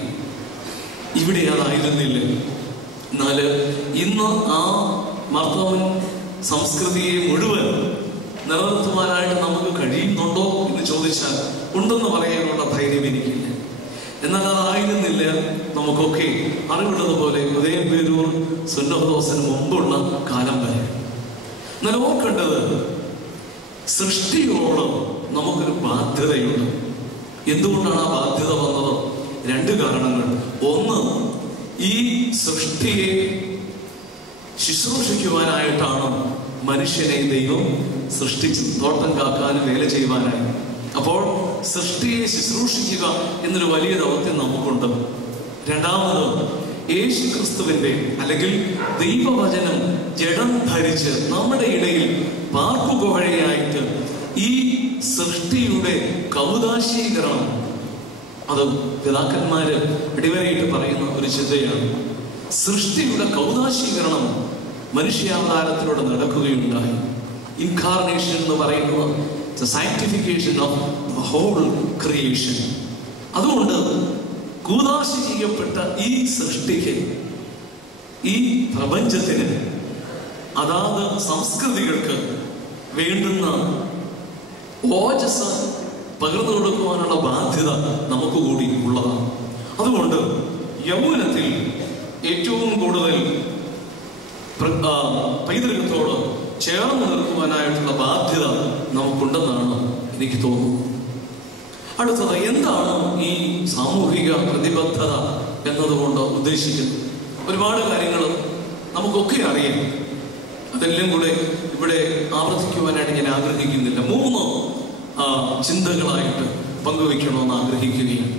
ഇവിടെ അതായിരുന്നില്ല. എന്നാൽ ഇന്ന് ആ മാർത്തോമൻ സംസ്കൃതിയെ മുഴുവൻ നിലനിർത്തുവാനായിട്ട് നമുക്ക് കഴിയുന്നുണ്ടോ എന്ന് ചോദിച്ചാൽ ഉണ്ടെന്ന് പറയാനുള്ള ധൈര്യം എനിക്കില്ല. എന്നാൽ അതായിരുന്നില്ല നമുക്കൊക്കെ അറിവുള്ളതുപോലെ ഉദയംപേരൂർ സുന്നഹദോസിന് മുമ്പുള്ള കാലം വരെ. എന്നാൽ ഓർക്കേണ്ടത്, സൃഷ്ടിയോട് നമുക്കൊരു ബാധ്യതയുണ്ട്. എന്തുകൊണ്ടാണ് ആ ബാധ്യത വന്നത്? രണ്ട് കാരണങ്ങൾ. ഒന്ന്, ഈ സൃഷ്ടിയെ ശുശ്രൂഷിക്കുവാനായിട്ടാണ് മനുഷ്യനെ ദൈവം സൃഷ്ടിച്ചത്, തോട്ടം കാക്കാനും വേല ചെയ്യുവാനായി. അപ്പോൾ സൃഷ്ടിയെ ശുശ്രൂഷിക്കുക എന്നൊരു വലിയ ദൗത്യം നമുക്കുണ്ട്. രണ്ടാമത്, യേശു ക്രിസ്തുവിന്റെ അല്ലെങ്കിൽ ദൈവവചനം ജഡം ധരിച്ച് നമ്മുടെ ഇടയിൽ പാർക്കുകവഴിയായിട്ട് ഈ സൃഷ്ടിയുടെ കൗദാശീകരണം, അത് പിതാക്കന്മാര് അടിവരയിട്ട് പറയുന്ന ഒരു ചിന്തയാണ്. സൃഷ്ടിയുടെ കൗദാശീകരണം മനുഷ്യാവതാരത്തിലൂടെ നടക്കുകയുണ്ടായി. ഇൻകാർണേഷൻ എന്ന് പറയുന്നത് സയന്റിഫിക്കേഷൻ ഓഫ് ഹോൾ ക്രിയേഷൻ. അതുകൊണ്ട് കൂദാശി ചെയ്യപ്പെട്ട ഈ സൃഷ്ടിക്ക്, ഈ പ്രപഞ്ചത്തിന്, അതാത് സംസ്കൃതികൾക്ക് വേണ്ടുന്ന ഓജസ് പകർന്നു കൊടുക്കുവാനുള്ള ബാധ്യത നമുക്ക് കൂടി ഉള്ളതാണ്. അതുകൊണ്ട് യൗവനത്തിൽ ഏറ്റവും കൂടുതൽ പൈതൃകത്തോട് ചേർന്ന് നിൽക്കുവാനായിട്ടുള്ള ബാധ്യത നമുക്കുണ്ടെന്നാണ് എനിക്ക് തോന്നുന്നത്. അടുത്തത്, എന്താണ് ഈ സാമൂഹിക പ്രതിബദ്ധത എന്നതുകൊണ്ട് ഉദ്ദേശിക്കുന്നത്? ഒരുപാട് കാര്യങ്ങൾ നമുക്കൊക്കെ അറിയാം. അതെല്ലാം കൂടെ ഇവിടെ ആവർത്തിക്കുവാനായിട്ട് ഞാൻ ആഗ്രഹിക്കുന്നില്ല. 3 ചിന്തകളായിട്ട് പങ്കുവയ്ക്കണമെന്ന് ആഗ്രഹിക്കുകയാണ്.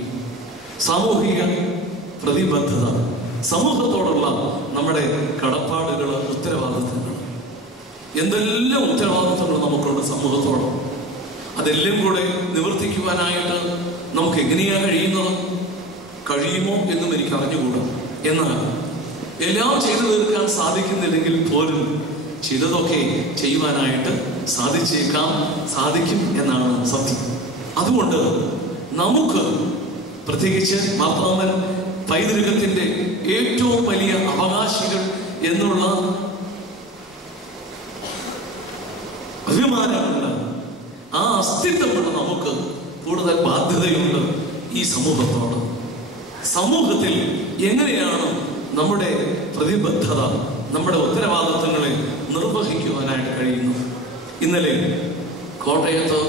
സാമൂഹിക പ്രതിബദ്ധത, സമൂഹത്തോടുള്ള നമ്മുടെ കടപ്പാടുകൾ, ഉത്തരവാദിത്തങ്ങൾ. എന്തെല്ലാം ഉത്തരവാദിത്തങ്ങൾ നമുക്കുണ്ട് സമൂഹത്തോട്. അതെല്ലാം കൂടെ നിവർത്തിക്കുവാനായിട്ട് നമുക്ക് എങ്ങനെയാണ് കഴിയുമോ എന്നും എനിക്ക് അറിഞ്ഞുകൂടാ. എന്നാൽ എല്ലാം ചെയ്തു തീർക്കാൻ സാധിക്കുന്നില്ലെങ്കിൽ പോലും ചിലതൊക്കെ ചെയ്യുവാനായിട്ട് സാധിക്കും എന്നാണ് സത്യം. അതുകൊണ്ട് നമുക്ക് പ്രത്യേകിച്ച് മാർത്തോമൻ പൈതൃകത്തിന്റെ ഏറ്റവും വലിയ അവകാശികൾ എന്നുള്ള അഭിമാനമുള്ള ആ അസ്തിത്വമുള്ള നമുക്ക് കൂടുതൽ ബാധ്യതയുണ്ട് ഈ സമൂഹത്തോട്. സമൂഹത്തിൽ എങ്ങനെയാണ് നമ്മുടെ പ്രതിബദ്ധത, നമ്മുടെ ഉത്തരവാദിത്വങ്ങളെ നിർവഹിക്കുവാനായിട്ട് കഴിയുന്നത്? ഇന്നലെ കോട്ടയത്ത്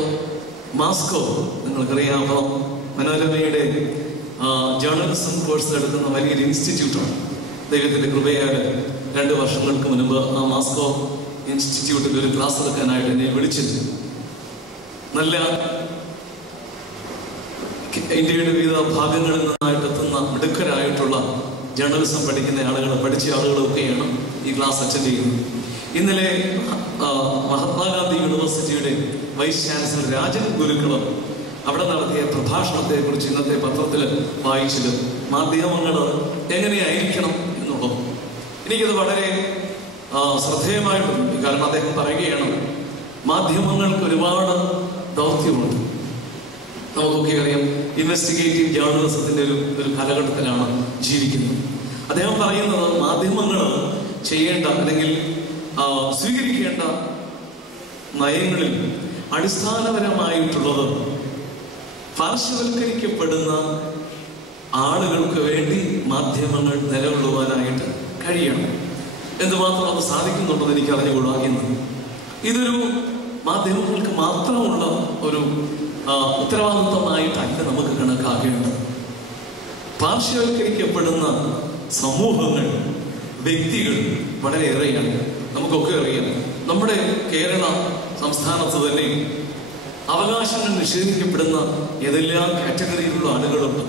മാസ്കോ, നിങ്ങൾക്കറിയാമോ, മനോരമയുടെ ജേർണലിസം കോഴ്സ് എടുക്കുന്ന വലിയൊരു ഇൻസ്റ്റിറ്റ്യൂട്ടാണ്. ദൈവത്തിന്റെ കൃപയാൽ 2 വർഷങ്ങൾക്ക് മുൻപ് ആ മാസ്കോ ഇൻസ്റ്റിറ്റ്യൂട്ടിൽ ഒരു ക്ലാസ് എടുക്കാനായിട്ട് എന്നെ വിളിച്ചിരുന്നു. നല്ല ഇന്ത്യയുടെ വിവിധ ഭാഗങ്ങളിൽ നിന്നായിട്ട് എത്തുന്ന മിടുക്കരായിട്ടുള്ള ജേർണലിസം പഠിച്ച ആളുകളൊക്കെയാണ് ഈ ക്ലാസ് അറ്റൻഡ് ചെയ്യുന്നത്. ഇന്നലെ മഹാത്മാഗാന്ധി യൂണിവേഴ്സിറ്റിയുടെ വൈസ് ചാൻസലർ രാജൻ ഗുരുക്കൾ അവിടെ നടത്തിയ പ്രഭാഷണത്തെ കുറിച്ച് ഇന്നത്തെ പത്രത്തിൽ വായിച്ചത്, മാധ്യമങ്ങൾ എങ്ങനെയായിരിക്കണം എന്നുള്ളത് എനിക്കത് വളരെ ശ്രദ്ധേയമായിട്ടുണ്ട്. കാരണം അദ്ദേഹം പറയുകയാണ്, മാധ്യമങ്ങൾക്ക് ഒരുപാട് ദൗത്യമുണ്ട്. നമുക്കൊക്കെ അറിയാം, ഇൻവെസ്റ്റിഗേറ്റീവ് ജേർണലിസത്തിന്റെ ഒരു കാലഘട്ടത്തിലാണ് ജീവിക്കുന്നത്. അദ്ദേഹം പറയുന്നത് മാധ്യമങ്ങൾ ചെയ്യേണ്ട അല്ലെങ്കിൽ സ്വീകരിക്കേണ്ട നയങ്ങളിൽ അടിസ്ഥാനപരമായിട്ടുള്ളത് പാർശ്വവൽക്കരിക്കപ്പെടുന്ന ആളുകൾക്ക് വേണ്ടി മാധ്യമങ്ങൾ നിലകൊള്ളുവാനായിട്ട് കഴിയണം. എന്തുമാത്രം അത് സാധിക്കുന്നുണ്ടെന്ന് എനിക്ക് അറിഞ്ഞുകൂടാ. ഇതൊരു മാധ്യമങ്ങൾക്ക് മാത്രമുള്ള ഒരു ഉത്തരവാദിത്വമായിട്ടല്ല നമുക്ക് കണക്കാക്കേണ്ടത്. പാർശ്വവൽക്കരിക്കപ്പെടുന്ന സമൂഹങ്ങൾ, വ്യക്തികൾ വളരെയേറെയാണ്. നമുക്കൊക്കെ അറിയാം, നമ്മുടെ കേരള സംസ്ഥാനത്ത് തന്നെ അവകാശങ്ങൾ നിഷേധിക്കപ്പെടുന്ന ഏതെല്ലാം കാറ്റഗറിയിലുള്ള ആളുകളുണ്ട്.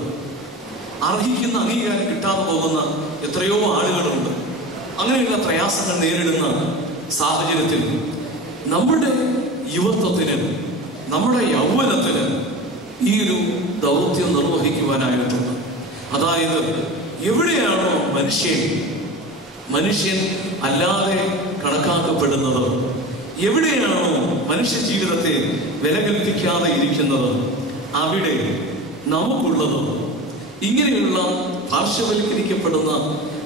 അർഹിക്കുന്ന അംഗീകാരം കിട്ടാതെ പോകുന്ന എത്രയോ ആളുകളുണ്ട്. അങ്ങനെയുള്ള പ്രയാസങ്ങൾ നേരിടുന്ന സാഹചര്യത്തിൽ നമ്മുടെ യുവത്വത്തിന്, നമ്മുടെ യൗവനത്തിന് ഈ ഒരു ദൗത്യം നിർവഹിക്കുവാനായിട്ടുണ്ട്. അതായത് എവിടെയാണോ മനുഷ്യൻ അല്ലാതെ കണക്കാക്കപ്പെടുന്നത്, എവിടെയാണോ മനുഷ്യ ജീവിതത്തെ വില കൽപ്പിക്കാതെ ഇരിക്കുന്നത്, അവിടെ നമുക്കുള്ളത് ഇങ്ങനെയുള്ള പാർശ്വവൽക്കരിക്കപ്പെടുന്ന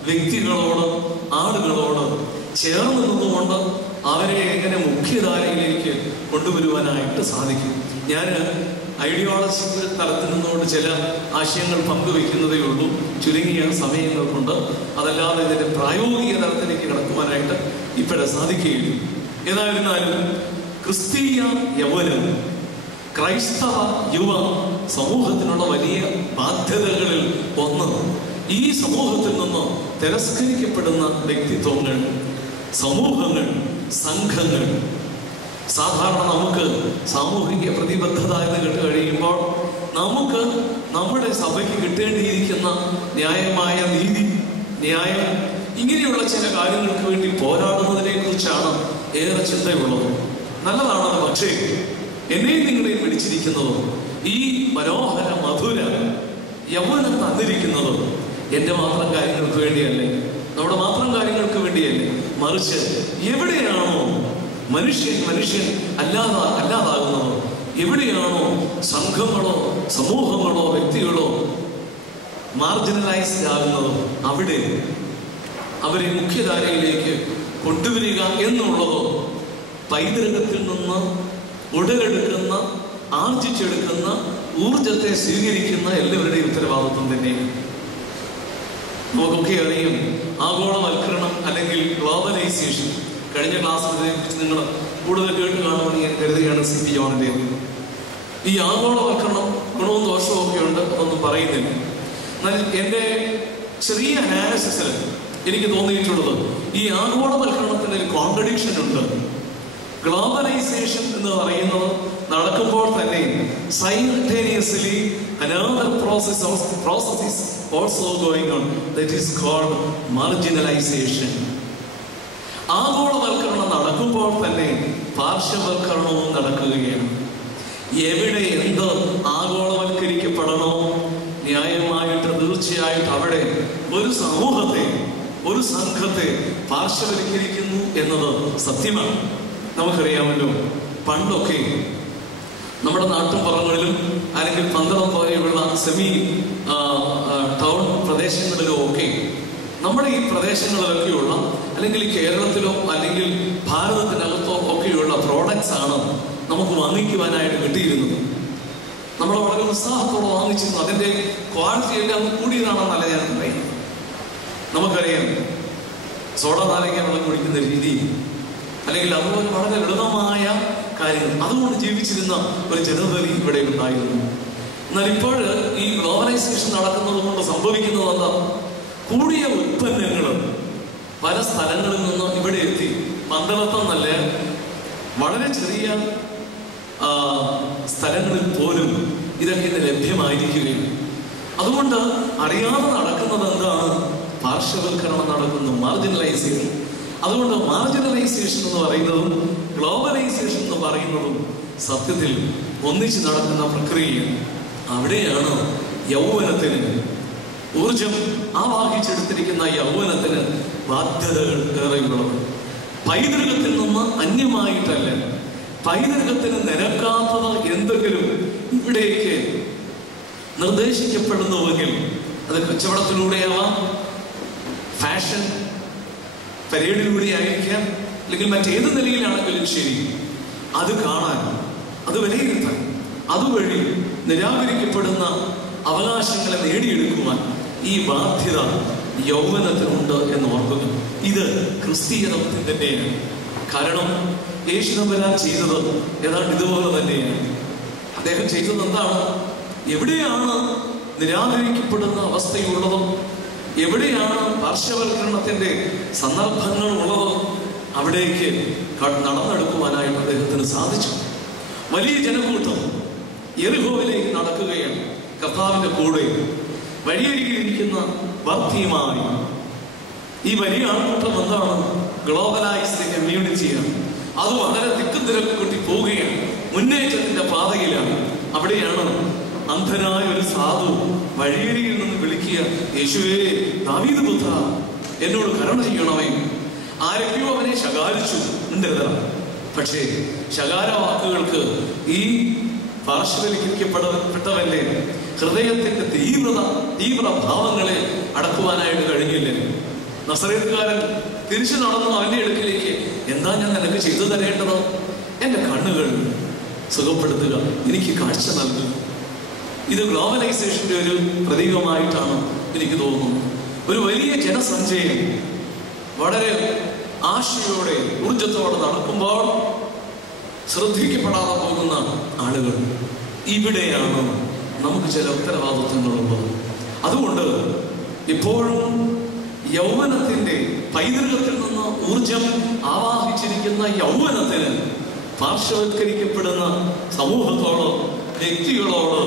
വ്യക്തികളോട്, ആളുകളോട് ചേർന്ന് നിന്നുകൊണ്ട് അവരെ എങ്ങനെ മുഖ്യധാരയിലേക്ക് കൊണ്ടുവരുവാനായിട്ട് സാധിക്കും. ഞാൻ ഐഡിയോളജിക്കൽ തലത്തിൽ നിന്നുകൊണ്ട് ചില ആശയങ്ങൾ പങ്കുവെക്കുന്നതേ ഉള്ളൂ, ചുരുങ്ങിയ സമയങ്ങൾ കൊണ്ട്. അതല്ലാതെ ഇതിന്റെ പ്രായോഗിക തലത്തിലേക്ക് കടക്കുവാനായിട്ട് ഇപ്പോഴേ സാധിക്കുകയില്ല. ഏതായിരുന്നാലും ക്രിസ്തീയ യൗവനം, ക്രൈസ്തവ യുവ സമൂഹത്തിനുള്ള വലിയ ബാധ്യതകളിൽ ഒന്ന് ഈ സമൂഹത്തിൽ നിന്ന് തിരസ്കരിക്കപ്പെടുന്ന വ്യക്തിത്വങ്ങൾ, സമൂഹങ്ങൾ, സംഘങ്ങൾ. സാധാരണ നമുക്ക് സാമൂഹിക പ്രതിബദ്ധത എന്ന് കേട്ട് കഴിയുമ്പോൾ നമുക്ക് നമ്മുടെ സഭയ്ക്ക് കിട്ടേണ്ടിയിരിക്കുന്ന ന്യായമായ നീതി, ന്യായം, ഇങ്ങനെയുള്ള ചില കാര്യങ്ങൾക്ക് വേണ്ടി പോരാടുന്നതിനെ കുറിച്ചാണ് ഏറെ ചിന്തയുള്ളത്. നല്ലതാണത്. പക്ഷേ എന്നെയും നിങ്ങളെയും പിടിച്ചിരിക്കുന്നത് ഈ മനോഹര മധുര യൗവനം തന്നിരിക്കുന്നത് എൻ്റെ മാത്രം കാര്യങ്ങൾക്ക് വേണ്ടിയല്ലേ, നമ്മുടെ മാത്രം കാര്യങ്ങൾക്ക് വേണ്ടിയല്ലേ, മറിച്ച് എവിടെയാണോ മനുഷ്യൻ അല്ലാതാകുന്നത്, എവിടെയാണോ സംഘങ്ങളോ സമൂഹങ്ങളോ വ്യക്തികളോ മാർജിനലൈസ്ഡ് ആകുന്നത്, അവിടെ അവരെ മുഖ്യധാരയിലേക്ക് കൊണ്ടുവരിക എന്നുള്ളത് പൈതൃകത്തിൽ നിന്ന് ഉടലെടുക്കുന്ന, ആർജിച്ചെടുക്കുന്ന, ഊർജത്തെ സ്വീകരിക്കുന്ന എല്ലാവരുടെയും ഉത്തരവാദിത്വം തന്നെയാണ്. നമുക്കൊക്കെ അറിയാം, ആഗോളവൽക്കരണം അല്ലെങ്കിൽ ഗ്ലോബലൈസേഷൻ. കഴിഞ്ഞ ക്ലാസ്സിൽ ഇതിനെക്കുറിച്ച് നിങ്ങൾ കൂടുതൽ കേട്ട് കാണുമെന്ന് ഞാൻ കരുതുകയാണ്. CP ജോണിന്റെ ഈ ആഗോളവൽക്കരണം ഗുണവും ദോഷവും ഒക്കെ ഉണ്ട്, അതൊന്നും പറയുന്നില്ല. എന്നാൽ എൻ്റെ ചെറിയ അനാലിസിസിൽ എനിക്ക് തോന്നിയിട്ടുള്ളത് ഈ ആഗോളവൽക്കരണത്തിന് ഒരു കോൺട്രഡിക്ഷൻ ഉണ്ട്. ഗ്ലോബലൈസേഷൻ എന്ന് പറയുന്നത് നടക്കുമ്പോൾ തന്നെ simultaneously another process is also going on, that is called marginalization. ആഗോളവൽക്കരണം നടക്കുമ്പോൾ തന്നെ പാർശ്വവൽക്കരണവും നടക്കുകയാണ്. എവിടെ എന്ത് ആഗോളവൽക്കരിക്കപ്പെടണോ ന്യായമായിട്ട് തീർച്ചയായിട്ടും അവിടെ ഒരു സമൂഹത്തെ, ഒരു സംഘത്തെ പാർശ്വവൽക്കരിക്കുന്നു എന്നത് സത്യമാണ്. നമുക്കറിയാമല്ലോ, പണ്ടൊക്കെ നമ്മുടെ നാട്ടുപുറങ്ങളിലും അല്ലെങ്കിൽ പന്തളം പോലെയുള്ള സെമി ടൗൺ പ്രദേശങ്ങളിലോ ഒക്കെ, നമ്മുടെ ഈ പ്രദേശങ്ങളിലൊക്കെയുള്ള അല്ലെങ്കിൽ കേരളത്തിലോ അല്ലെങ്കിൽ ഭാരതത്തിനകത്തോ ഒക്കെയുള്ള പ്രോഡക്ട്സ് ആണ് നമുക്ക് വാങ്ങിക്കുവാനായിട്ട് കിട്ടിയിരുന്നത്. നമ്മൾ വളരെ ഉത്സാഹത്തോടെ വാങ്ങിച്ചിരുന്നു. അതിൻ്റെ ക്വാളിറ്റി എല്ലാം കൂടിയതാണെന്നല്ല ഞാൻ പറയുന്നത്. നമുക്കറിയാം, സോഡ നാരങ്ങ വെള്ളം കുടിക്കുന്ന രീതി അല്ലെങ്കിൽ അതുപോലെ വളരെ ലളിതമായ കാര്യങ്ങൾ, അതുകൊണ്ട് ജീവിച്ചിരുന്ന ഒരു ജനതലി ഇവിടെ ഉണ്ടായിരുന്നു. എന്നാൽ ഇപ്പോൾ ഈ ഗ്ലോബലൈസേഷൻ നടക്കുന്നത് കൊണ്ട് സംഭവിക്കുന്നത് എന്താ? കൂടിയ ഉൽപ്പന്നങ്ങൾ പല സ്ഥലങ്ങളിൽ നിന്ന് ഇവിടെ എത്തി. പന്തളത്തെന്നല്ല, വളരെ ചെറിയ സ്ഥലങ്ങളിൽ പോലും ഇതൊക്കെ ഇന്ന് ലഭ്യമായിരിക്കുകയാണ്. അതുകൊണ്ട് അറിയാതെ നടക്കുന്നത് എന്താണ്? പാർശ്വവൽക്കരണം നടക്കുന്നു, മാർജിനലൈസേഷൻ. അതുകൊണ്ട് മാർജിനലൈസേഷൻ എന്ന് പറയുന്നതും ഗ്ലോബലൈസേഷൻ എന്ന് പറയുന്നതും സത്യത്തിൽ ഒന്നിച്ച് നടക്കുന്ന പ്രക്രിയയാണ്. അവിടെയാണ് യൗവനത്തിന് ഊർജം ആവാഹിച്ചെടുത്തിരിക്കുന്ന യൗവനത്തിന് ബാധ്യതകൾ ഏറെയുള്ളത്. പൈതൃകത്തിൽ നിന്ന് അന്യമായിട്ടല്ല, പൈതൃകത്തിന് നിരക്കാത്തത് എന്തെങ്കിലും ഇവിടേക്ക് നിർദ്ദേശിക്കപ്പെടുന്നുവെങ്കിൽ അത് കച്ചവടത്തിലൂടെയാവാം, ഫാഷൻ പരേഡിലൂടെ ആയിരിക്കാം, അല്ലെങ്കിൽ മറ്റേത് നിലയിലാണെങ്കിലും ശരി, അത് കാണാൻ, അത് വിലയിരുത്താൻ, അതുവഴി നിരാകരിക്കപ്പെടുന്ന അവകാശങ്ങളെ നേടിയെടുക്കുവാൻ ഈ ബാധ്യത യൗവനത്തിനുണ്ട് എന്ന് ഓർക്കുക. ഇത് ക്രിസ്തീയ ദൗത്യം തന്നെയാണ്. കാരണം യേശു തമ്പുരാൻ ചെയ്തത് ഏതാണ്ട് ഇതുപോലെ തന്നെയാണ്. അദ്ദേഹം ചെയ്തത് എന്താണ്? എവിടെയാണ് നിരാകരിക്കപ്പെടുന്ന അവസ്ഥയുള്ളതും എവിടെയാണ് പാർശ്വവൽക്കരണത്തിന്റെ സന്ദർഭങ്ങൾ ഉള്ളത്, അവിടേക്ക് നടന്നെടുക്കുവാനായിട്ട് അദ്ദേഹത്തിന് സാധിച്ചു. വലിയ ജനക്കൂട്ടം യെരിഹോവിലേക്ക് നടക്കുകയാണ്. കർത്താവിന്റെ കൂടെ വഴിയരികിലിരിക്കുന്ന ഭർത്തിയുമായി. ഈ വലിയ ആൾക്കൂട്ടം എന്താണ്? ഗ്ലോബലൈസ്ഡ് കമ്മ്യൂണിറ്റിയാണ്. അത് വളരെ തിക്കും തിരക്ക് കൂട്ടി പോവുകയാണ്, മുന്നേറ്റത്തിന്റെ പാതയിലാണ്. അവിടെയാണ് അന്ധനായ ഒരു സാധു വഴിയരികിൽ നിന്ന് വിളിക്കുക, യേശുവേ, ദാവീദ് പുത്ര, എന്നോട് കരുണ ചെയ്യണമേ. ആരൊക്കെയോ അവനെ ശകാരിച്ചു, പക്ഷേ ശകാര വാക്കുകൾക്ക് ഈ പാർശ്വവൽക്കരിക്കപ്പെട്ടവന്റെ ഹൃദയത്തിന്റെ തീവ്ര ഭാവങ്ങളെ അടക്കുവാനായിട്ട് കഴിഞ്ഞില്ല. നസറേത്തുകാരൻ തിരിച്ചു നടന്നു അവന്റെ അടുക്കിലേക്ക്. എന്താ ഞാൻ നിനക്ക് ചെയ്തു തരേണ്ടത്? എന്റെ കണ്ണുകൾ സുഖപ്പെടുത്തുക, എനിക്ക് കാഴ്ച നൽകുക. ഇത് ഗ്ലോബലൈസേഷന്റെ ഒരു പ്രതീകമായിട്ടാണ് എനിക്ക് തോന്നുന്നത്. ഒരു വലിയ ജനസഞ്ചയം വളരെ ആശയോടെ ഊർജത്തോടെ നടക്കുമ്പോൾ ശ്രദ്ധിക്കപ്പെടാതെ പോകുന്ന ആളുകൾ. ഇവിടെയാണ് നമുക്ക് ചില ഉത്തരവാദിത്വങ്ങളുള്ളത്. അതുകൊണ്ട് ഇപ്പോഴും യൗവനത്തിന്റെ പൈതൃകത്തിൽ നിന്ന് ഊർജം ആവാഹിച്ചിരിക്കുന്ന യൗവനത്തിന് പാർശ്വവൽക്കരിക്കപ്പെടുന്ന സമൂഹത്തോട്, വ്യക്തികളോട്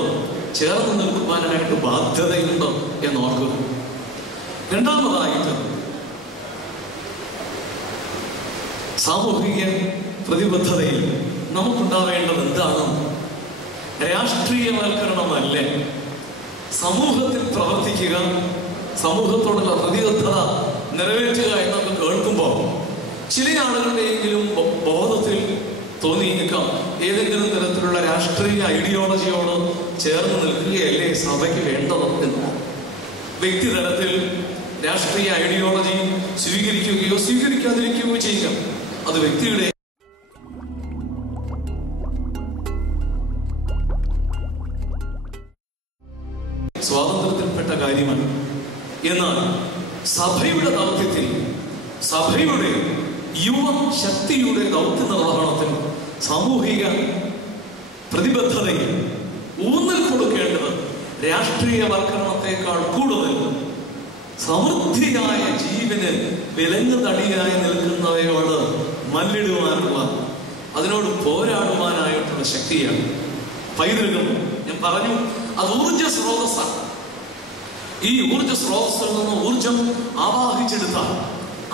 ചേർന്ന് നിൽക്കുവാനായിട്ട് ബാധ്യതയുണ്ട് എന്നോർക്കുക. രണ്ടാമതായിട്ട് സാമൂഹിക പ്രതിബദ്ധതയിൽ നമുക്കുണ്ടാവേണ്ടത് എന്താണ്? രാഷ്ട്രീയവൽക്കരണമല്ല, സമൂഹത്തിൽ പ്രവർത്തിക്കുക, സമൂഹത്തോടുള്ള പ്രതിബദ്ധത നിറവേറ്റുക എന്നൊക്കെ കേൾക്കുമ്പോൾ ചില ആളുകളുടെയെങ്കിലും ബോധത്തിൽ തോന്നിയേക്കാം, ഏതെങ്കിലും തരത്തിലുള്ള രാഷ്ട്രീയ ഐഡിയോളജിയോട് ചേർന്ന് നിൽക്കുകയല്ലേ സഭയ്ക്ക് വേണ്ടത് എന്ന്. വ്യക്തിതലത്തിൽ രാഷ്ട്രീയ ഐഡിയോളജി സ്വീകരിക്കുകയോ സ്വീകരിക്കാതിരിക്കുകയോ ചെയ്യുക, അത് വ്യക്തിയുടെ സ്വാതന്ത്ര്യത്തിൽപ്പെട്ട കാര്യമാണ്. എന്നാൽ സഭയുടെ ദൗത്യത്തിൽ, സഭയുടെ യുവ ശക്തിയുടെ ദൗത്യ നിർവഹണത്തിൽ സാമൂഹിക പ്രതിബദ്ധതയിൽ ഊന്നൽ കൊടുക്കേണ്ടത് രാഷ്ട്രീയവൽക്കരണത്തെക്കാൾ കൂടുതൽ സമൃദ്ധിയായ ജീവന് വിലങ്ങ് തടിയായി നിൽക്കുന്നവയോട് മല്ലിടുവാനുള്ള, അതിനോട് പോരാടുവാനായിട്ടുള്ള ശക്തിയാണ്. പൈതൃകം ഞാൻ പറഞ്ഞു, അത് ഊർജ സ്രോതസ്സാണ്. ഈ ഊർജ സ്രോതസ്സിൽ നിന്ന് ഊർജം ആവാഹിച്ചെടുത്താൽ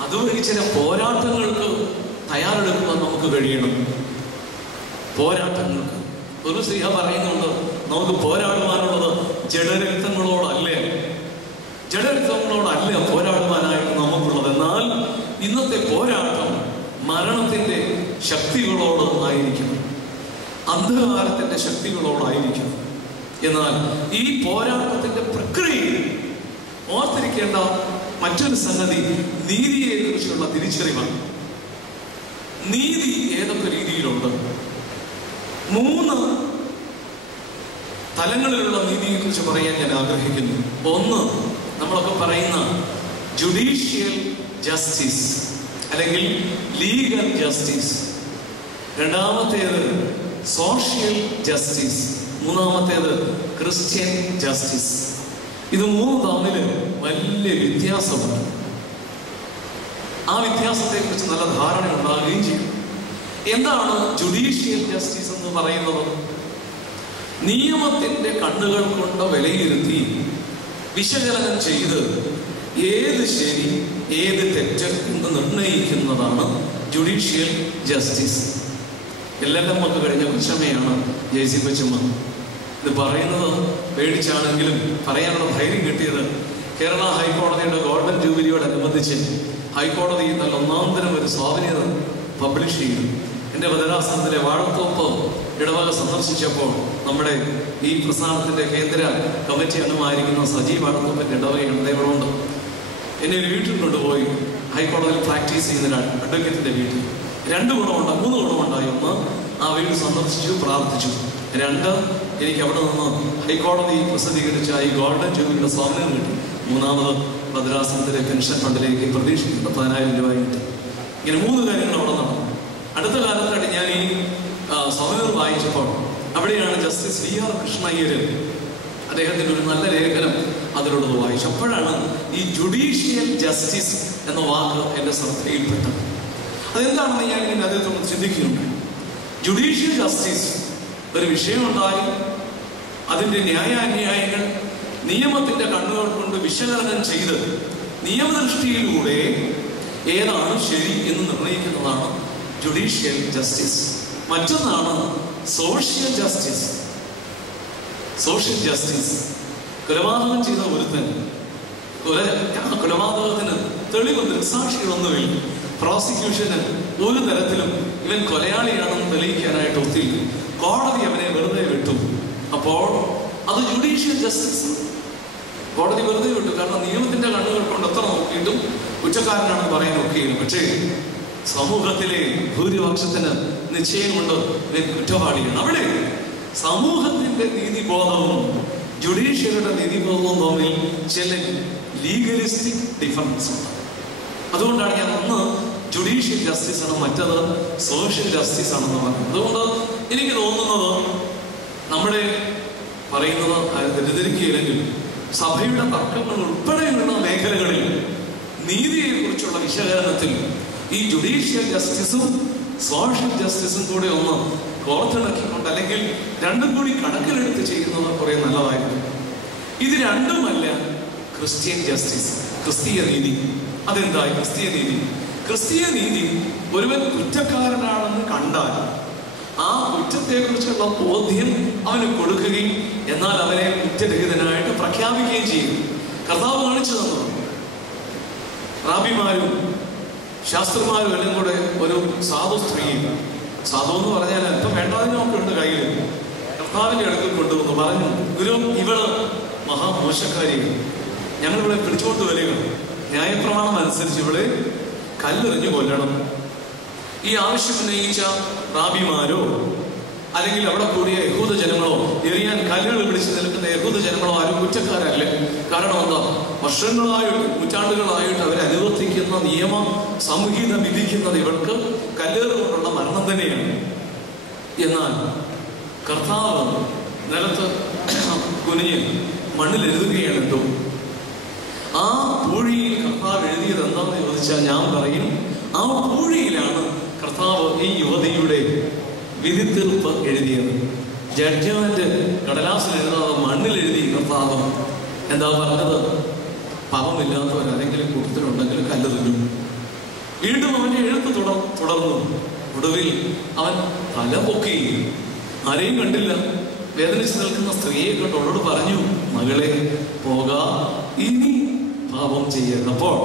അതുവഴി ചില പോരാട്ടങ്ങൾക്ക് തയ്യാറെടുക്കുവാൻ നമുക്ക് കഴിയണം. പോരാട്ടങ്ങൾക്ക് ഒരു സ്ത്രീ പറയുന്നുണ്ട്, നമുക്ക് പോരാടുവാനുള്ളത് ജഡരക്തങ്ങളോടല്ല പോരാടുവാനായിട്ട് നമുക്കുള്ളത്. എന്നാൽ ഇന്നത്തെ പോരാട്ടം മരണത്തിന്റെ ശക്തികളോട് ആയിരിക്കണം, അന്ധകാരത്തിന്റെ ശക്തികളോടായിരിക്കണം. എന്നാൽ ഈ പോരാട്ടത്തിന്റെ പ്രക്രിയയിൽ ഓർത്തിരിക്കേണ്ട മറ്റൊരു സംഗതി നീതിയെ കുറിച്ചുള്ള തിരിച്ചറിവാണ്. നീതി ഏതൊക്കെ രീതിയിലുണ്ട്? 3 തലങ്ങളിലുള്ള നീതിയെ കുറിച്ച് പറയാൻ ഞാൻ ആഗ്രഹിക്കുന്നു. ഒന്ന്, നമ്മളൊക്കെ പറയുന്ന ജുഡീഷ്യൽ ജസ്റ്റിസ് അല്ലെങ്കിൽ ലീഗൽ ജസ്റ്റിസ്. രണ്ടാമത്തേത് സോഷ്യൽ ജസ്റ്റിസ്. മൂന്നാമത്തേത് ക്രിസ്ത്യൻ ജസ്റ്റിസ്. ഇത് 3 തമ്മിൽ വലിയ വ്യത്യാസമുണ്ട്. ആ വ്യത്യാസത്തെ കുറിച്ച് നല്ല ധാരണ ഉണ്ടാകുകയും ചെയ്യും. എന്താണ് ജുഡീഷ്യൽ ജസ്റ്റിസ് എന്ന് പറയുന്നത്? നിയമത്തിന്റെ കണ്ണുകൾ കൊണ്ട് വിലയിരുത്തി വിശകലനം ചെയ്ത് ഏത് ശരി ഏത് തെറ്റ് എന്ന് നിർണയിക്കുന്നതാണ് ജുഡീഷ്യൽ ജസ്റ്റിസ്. എല്ലാം നമുക്ക് കഴിഞ്ഞ കുശമയാണ് ജെയ്സി കൊച്ചുമ്മ. ഇത് പറയുന്നത് പേടിച്ചാണെങ്കിലും പറയാനുള്ള ധൈര്യം കിട്ടിയത് കേരള ഹൈക്കോടതിയുടെ ഗോൾഡൻ ജൂബിലിയോടനുബന്ധിച്ച് ഹൈക്കോടതി നല്ല ഒന്നാന്തരം ഒരു സ്വാധീനത പബ്ലിഷ് ചെയ്തു. എൻ്റെ ഭദ്രാസനത്തിലെ വാഴത്തോപ്പ് ഇടവക സന്ദർശിച്ചപ്പോൾ നമ്മുടെ ഈ പ്രസ്ഥാനത്തിൻ്റെ കേന്ദ്ര കമ്മിറ്റി അംഗമായിരിക്കുന്ന സജീവ് വാഴത്തോപ്പിൻ്റെ ഇടവകയുണ്ട്. എന്നെ ഒരു വീട്ടിൽ കൊണ്ടുപോയി, ഹൈക്കോടതിയിൽ പ്രാക്ടീസ് ചെയ്യുന്ന അഡ്വക്കേറ്റിന്റെ വീട്ടിൽ. 2 ഗുണമുണ്ടായി, 3 ഗുണമുണ്ടായി. ഒന്ന്, ആ വീട് സന്ദർശിച്ചു, പ്രാർത്ഥിച്ചു. 2, എനിക്ക് അവിടെ നിന്ന് ഹൈക്കോടതി പ്രസിദ്ധീകരിച്ച ഈ ഗോൾഡൻ ജൂബിലിയുടെ സ്വാധീനം കിട്ടി. 3ാമത് ഭദ്രാസനത്തിലെ പെൻഷൻ ഫണ്ടിലേക്ക് പ്രതീക്ഷിക്കുന്ന 10,000 രൂപ കിട്ടി. ഇങ്ങനെ 3 കാര്യങ്ങൾ അവിടെ നടന്നു. അടുത്ത കാലത്തായിട്ട് ഞാൻ ഈ സ്വാമിനർ വായിച്ചപ്പോൾ അവിടെയാണ് ജസ്റ്റിസ് VR കൃഷ്ണയ്യര് അദ്ദേഹത്തിന്റെ ഒരു നല്ല ലേഖനം അതിലുള്ളത് വായിച്ചു. അപ്പോഴാണ് ഈ ജുഡീഷ്യൽ ജസ്റ്റിസ് എന്ന വാക്ക് എൻ്റെ ശ്രദ്ധയിൽപ്പെട്ടത്. അതെന്താണെന്ന് ഞാൻ ഇങ്ങനെ അദ്ദേഹത്തോട് ചിന്തിക്കുന്നുണ്ട്. ജുഡീഷ്യൽ ജസ്റ്റിസ് ഒരു വിഷയമുണ്ടായി, അതിൻ്റെ ന്യായാന്യായങ്ങൾ നിയമത്തിന്റെ കണ്ണുകൾ കൊണ്ട് വിശകലനം ചെയ്ത് നിയമദൃഷ്ടിയിലൂടെ ഏതാണ് ശരി എന്ന് നിർണ്ണയിക്കുന്നതാണ് ജുഡീഷ്യൽ ജസ്റ്റിസ്. മറ്റൊന്നാണ് സോഷ്യൽ ജസ്റ്റിസ്. സോഷ്യൽ ജസ്റ്റിസ്, കൊലപാതകം ചെയ്ത ഒരുത്തൻ, കൊലപാതകത്തിന് തെളിവ് ദൃക്സാക്ഷികളൊന്നുമില്ല, പ്രോസിക്യൂഷന് ഒരു തരത്തിലും ഇവൻ കൊലയാളിയാണെന്ന് തെളിയിക്കാനായിട്ട് ഒത്തില്ല, കോടതി അവനെ വെറുതെ വിട്ടു. അപ്പോൾ അത് ജുഡീഷ്യൽ ജസ്റ്റിസ്. കോടതി വെറുതെ വിട്ടു. കാരണം നിയമത്തിന്റെ കണ്ണുകൾ കൊണ്ട് എത്ര നോക്കിയിട്ടും കുറ്റക്കാരനാണെന്ന് പറയാൻ ഒക്കെയില്ല. പക്ഷേ സമൂഹത്തിലെ ഭൂരിപക്ഷത്തിന് നിശ്ചയമുണ്ട് ഇവൻ കുറ്റവാളിയാണ്. അവിടെ സമൂഹത്തിന്റെ നീതിബോധവും ജുഡീഷ്യറിയുടെ നീതിബോധവും തമ്മിൽ ചില ലീഗലിസ്റ്റിക് ഡിഫറൻസ് ഉണ്ട്. അതുകൊണ്ടാണ് ഞാൻ ഒന്ന് ജുഡീഷ്യൽ ജസ്റ്റിസ് ആണ്, മറ്റത് സോഷ്യൽ ജസ്റ്റിസ് ആണെന്ന് പറയുന്നത്. അതുകൊണ്ട് എനിക്ക് തോന്നുന്നത് നമ്മുടെ പറയുന്നത് തെറ്റിദ്ധരിക്കുകയില്ലെങ്കിൽ സഭയുടെ തർക്കങ്ങൾ ഉൾപ്പെടെയുള്ള മേഖലകളിൽ നീതിയെ കുറിച്ചുള്ള വിശകലനത്തിൽ ഈ ജുഡീഷ്യൽ ജസ്റ്റിസും സോഷ്യൽ ജസ്റ്റിസും കൂടെ ഒന്ന് കോർത്തിണക്കിക്കൊണ്ട് അല്ലെങ്കിൽ രണ്ടും കൂടി കണക്കിലെടുത്ത് ചെയ്യുന്നത് കുറെ നല്ലതായിരുന്നു. ഇത് രണ്ടുമല്ല ക്രിസ്ത്യൻ ജസ്റ്റിസ്, ക്രിസ്തീയ നീതി. അതെന്തായി ക്രിസ്തീയ നീതി? ക്രിസ്തീയ നീതി ഒരുവൻ കുറ്റക്കാരനാണെന്ന് കണ്ടാൽ ആ കുറ്റത്തെക്കുറിച്ചുള്ള ബോധ്യം അവന് കൊടുക്കുകയും എന്നാൽ അവനെ കുറ്റരഹിതനായിട്ട് പ്രഖ്യാപിക്കുകയും ചെയ്യും. കർത്താവ് കാണിച്ചു തന്നു. റാബിമാരും ശാസ്ത്രമാരും എല്ലാം കൂടെ ഒരു സാധു സ്ത്രീയും, സാധു എന്ന് പറഞ്ഞാൽ ഇപ്പം വേണ്ടാതിനൊക്കെ ഉണ്ട് കയ്യിൽ, കർത്താവിന്റെ അടുക്കൽ കൊണ്ടുവന്ന് പറഞ്ഞു, ഗുരു ഇവള് മഹാമോശക്കാരിയാണ്, ഞങ്ങളിവിടെ പിടിച്ചുകൊണ്ട് വരിക, ന്യായപ്രമാണം അനുസരിച്ച് ഇവിടെ കല്ലെറിഞ്ഞു കൊല്ലണം. ഈ ആവശ്യം ഉന്നയിച്ച റാബിമാരോ അല്ലെങ്കിൽ അവിടെ കൂടിയ യഹൂദ ജനങ്ങളോ, എറിയാൻ കല്ലുകൾ പിടിച്ച് നിൽക്കുന്ന യഹൂദ ജനങ്ങളോ ആരും കുറ്റക്കാരല്ല. കാരണം എന്താ? വർഷങ്ങളായിട്ട് നൂറ്റാണ്ടുകളായിട്ട് അവരനുവർത്തിക്കുന്ന നിയമ സംഹിത വിധിക്കുന്നത് ഇവർക്ക് കല്ലേറുകൊണ്ടുള്ള മരണം തന്നെയാണ്. എന്നാൽ കർത്താവ് നിലത്ത് കുനിഞ്ഞ് മണ്ണിൽ എഴുതുകയാണ്. എന്തോ ആ പൂഴിയിൽ കർത്താവ് എഴുതിയത് എന്താണെന്ന് ചോദിച്ചാൽ ഞാൻ പറയും, ആ പൂഴിയിലാണ് കർത്താവ് ഈ യുവതിയുടെ വിധിത്തീർപ്പ് എഴുതിയത്. ജഡ്ജ്മെന്റ് കടലാസിൽ എഴുതാതെ മണ്ണിൽ എഴുതി കർത്താവ് എന്താ പറഞ്ഞത്? പാപമില്ലാത്തവരാരെങ്കിലും കൂട്ടത്തിലുണ്ടെങ്കിൽ കല്ലെറിഞ്ഞു. വീണ്ടും അവന്റെ എഴുത്ത് തുടർന്നു. ഒടുവിൽ അവൻ തല പൊക്കി, ആരെയും കണ്ടില്ല, വേദനിച്ച് നിൽക്കുന്ന സ്ത്രീയെ കണ്ട് അവളോട് പറഞ്ഞു, മകളെ പോക, ഇനി പാപം ചെയ്യരുത്. അപ്പോൾ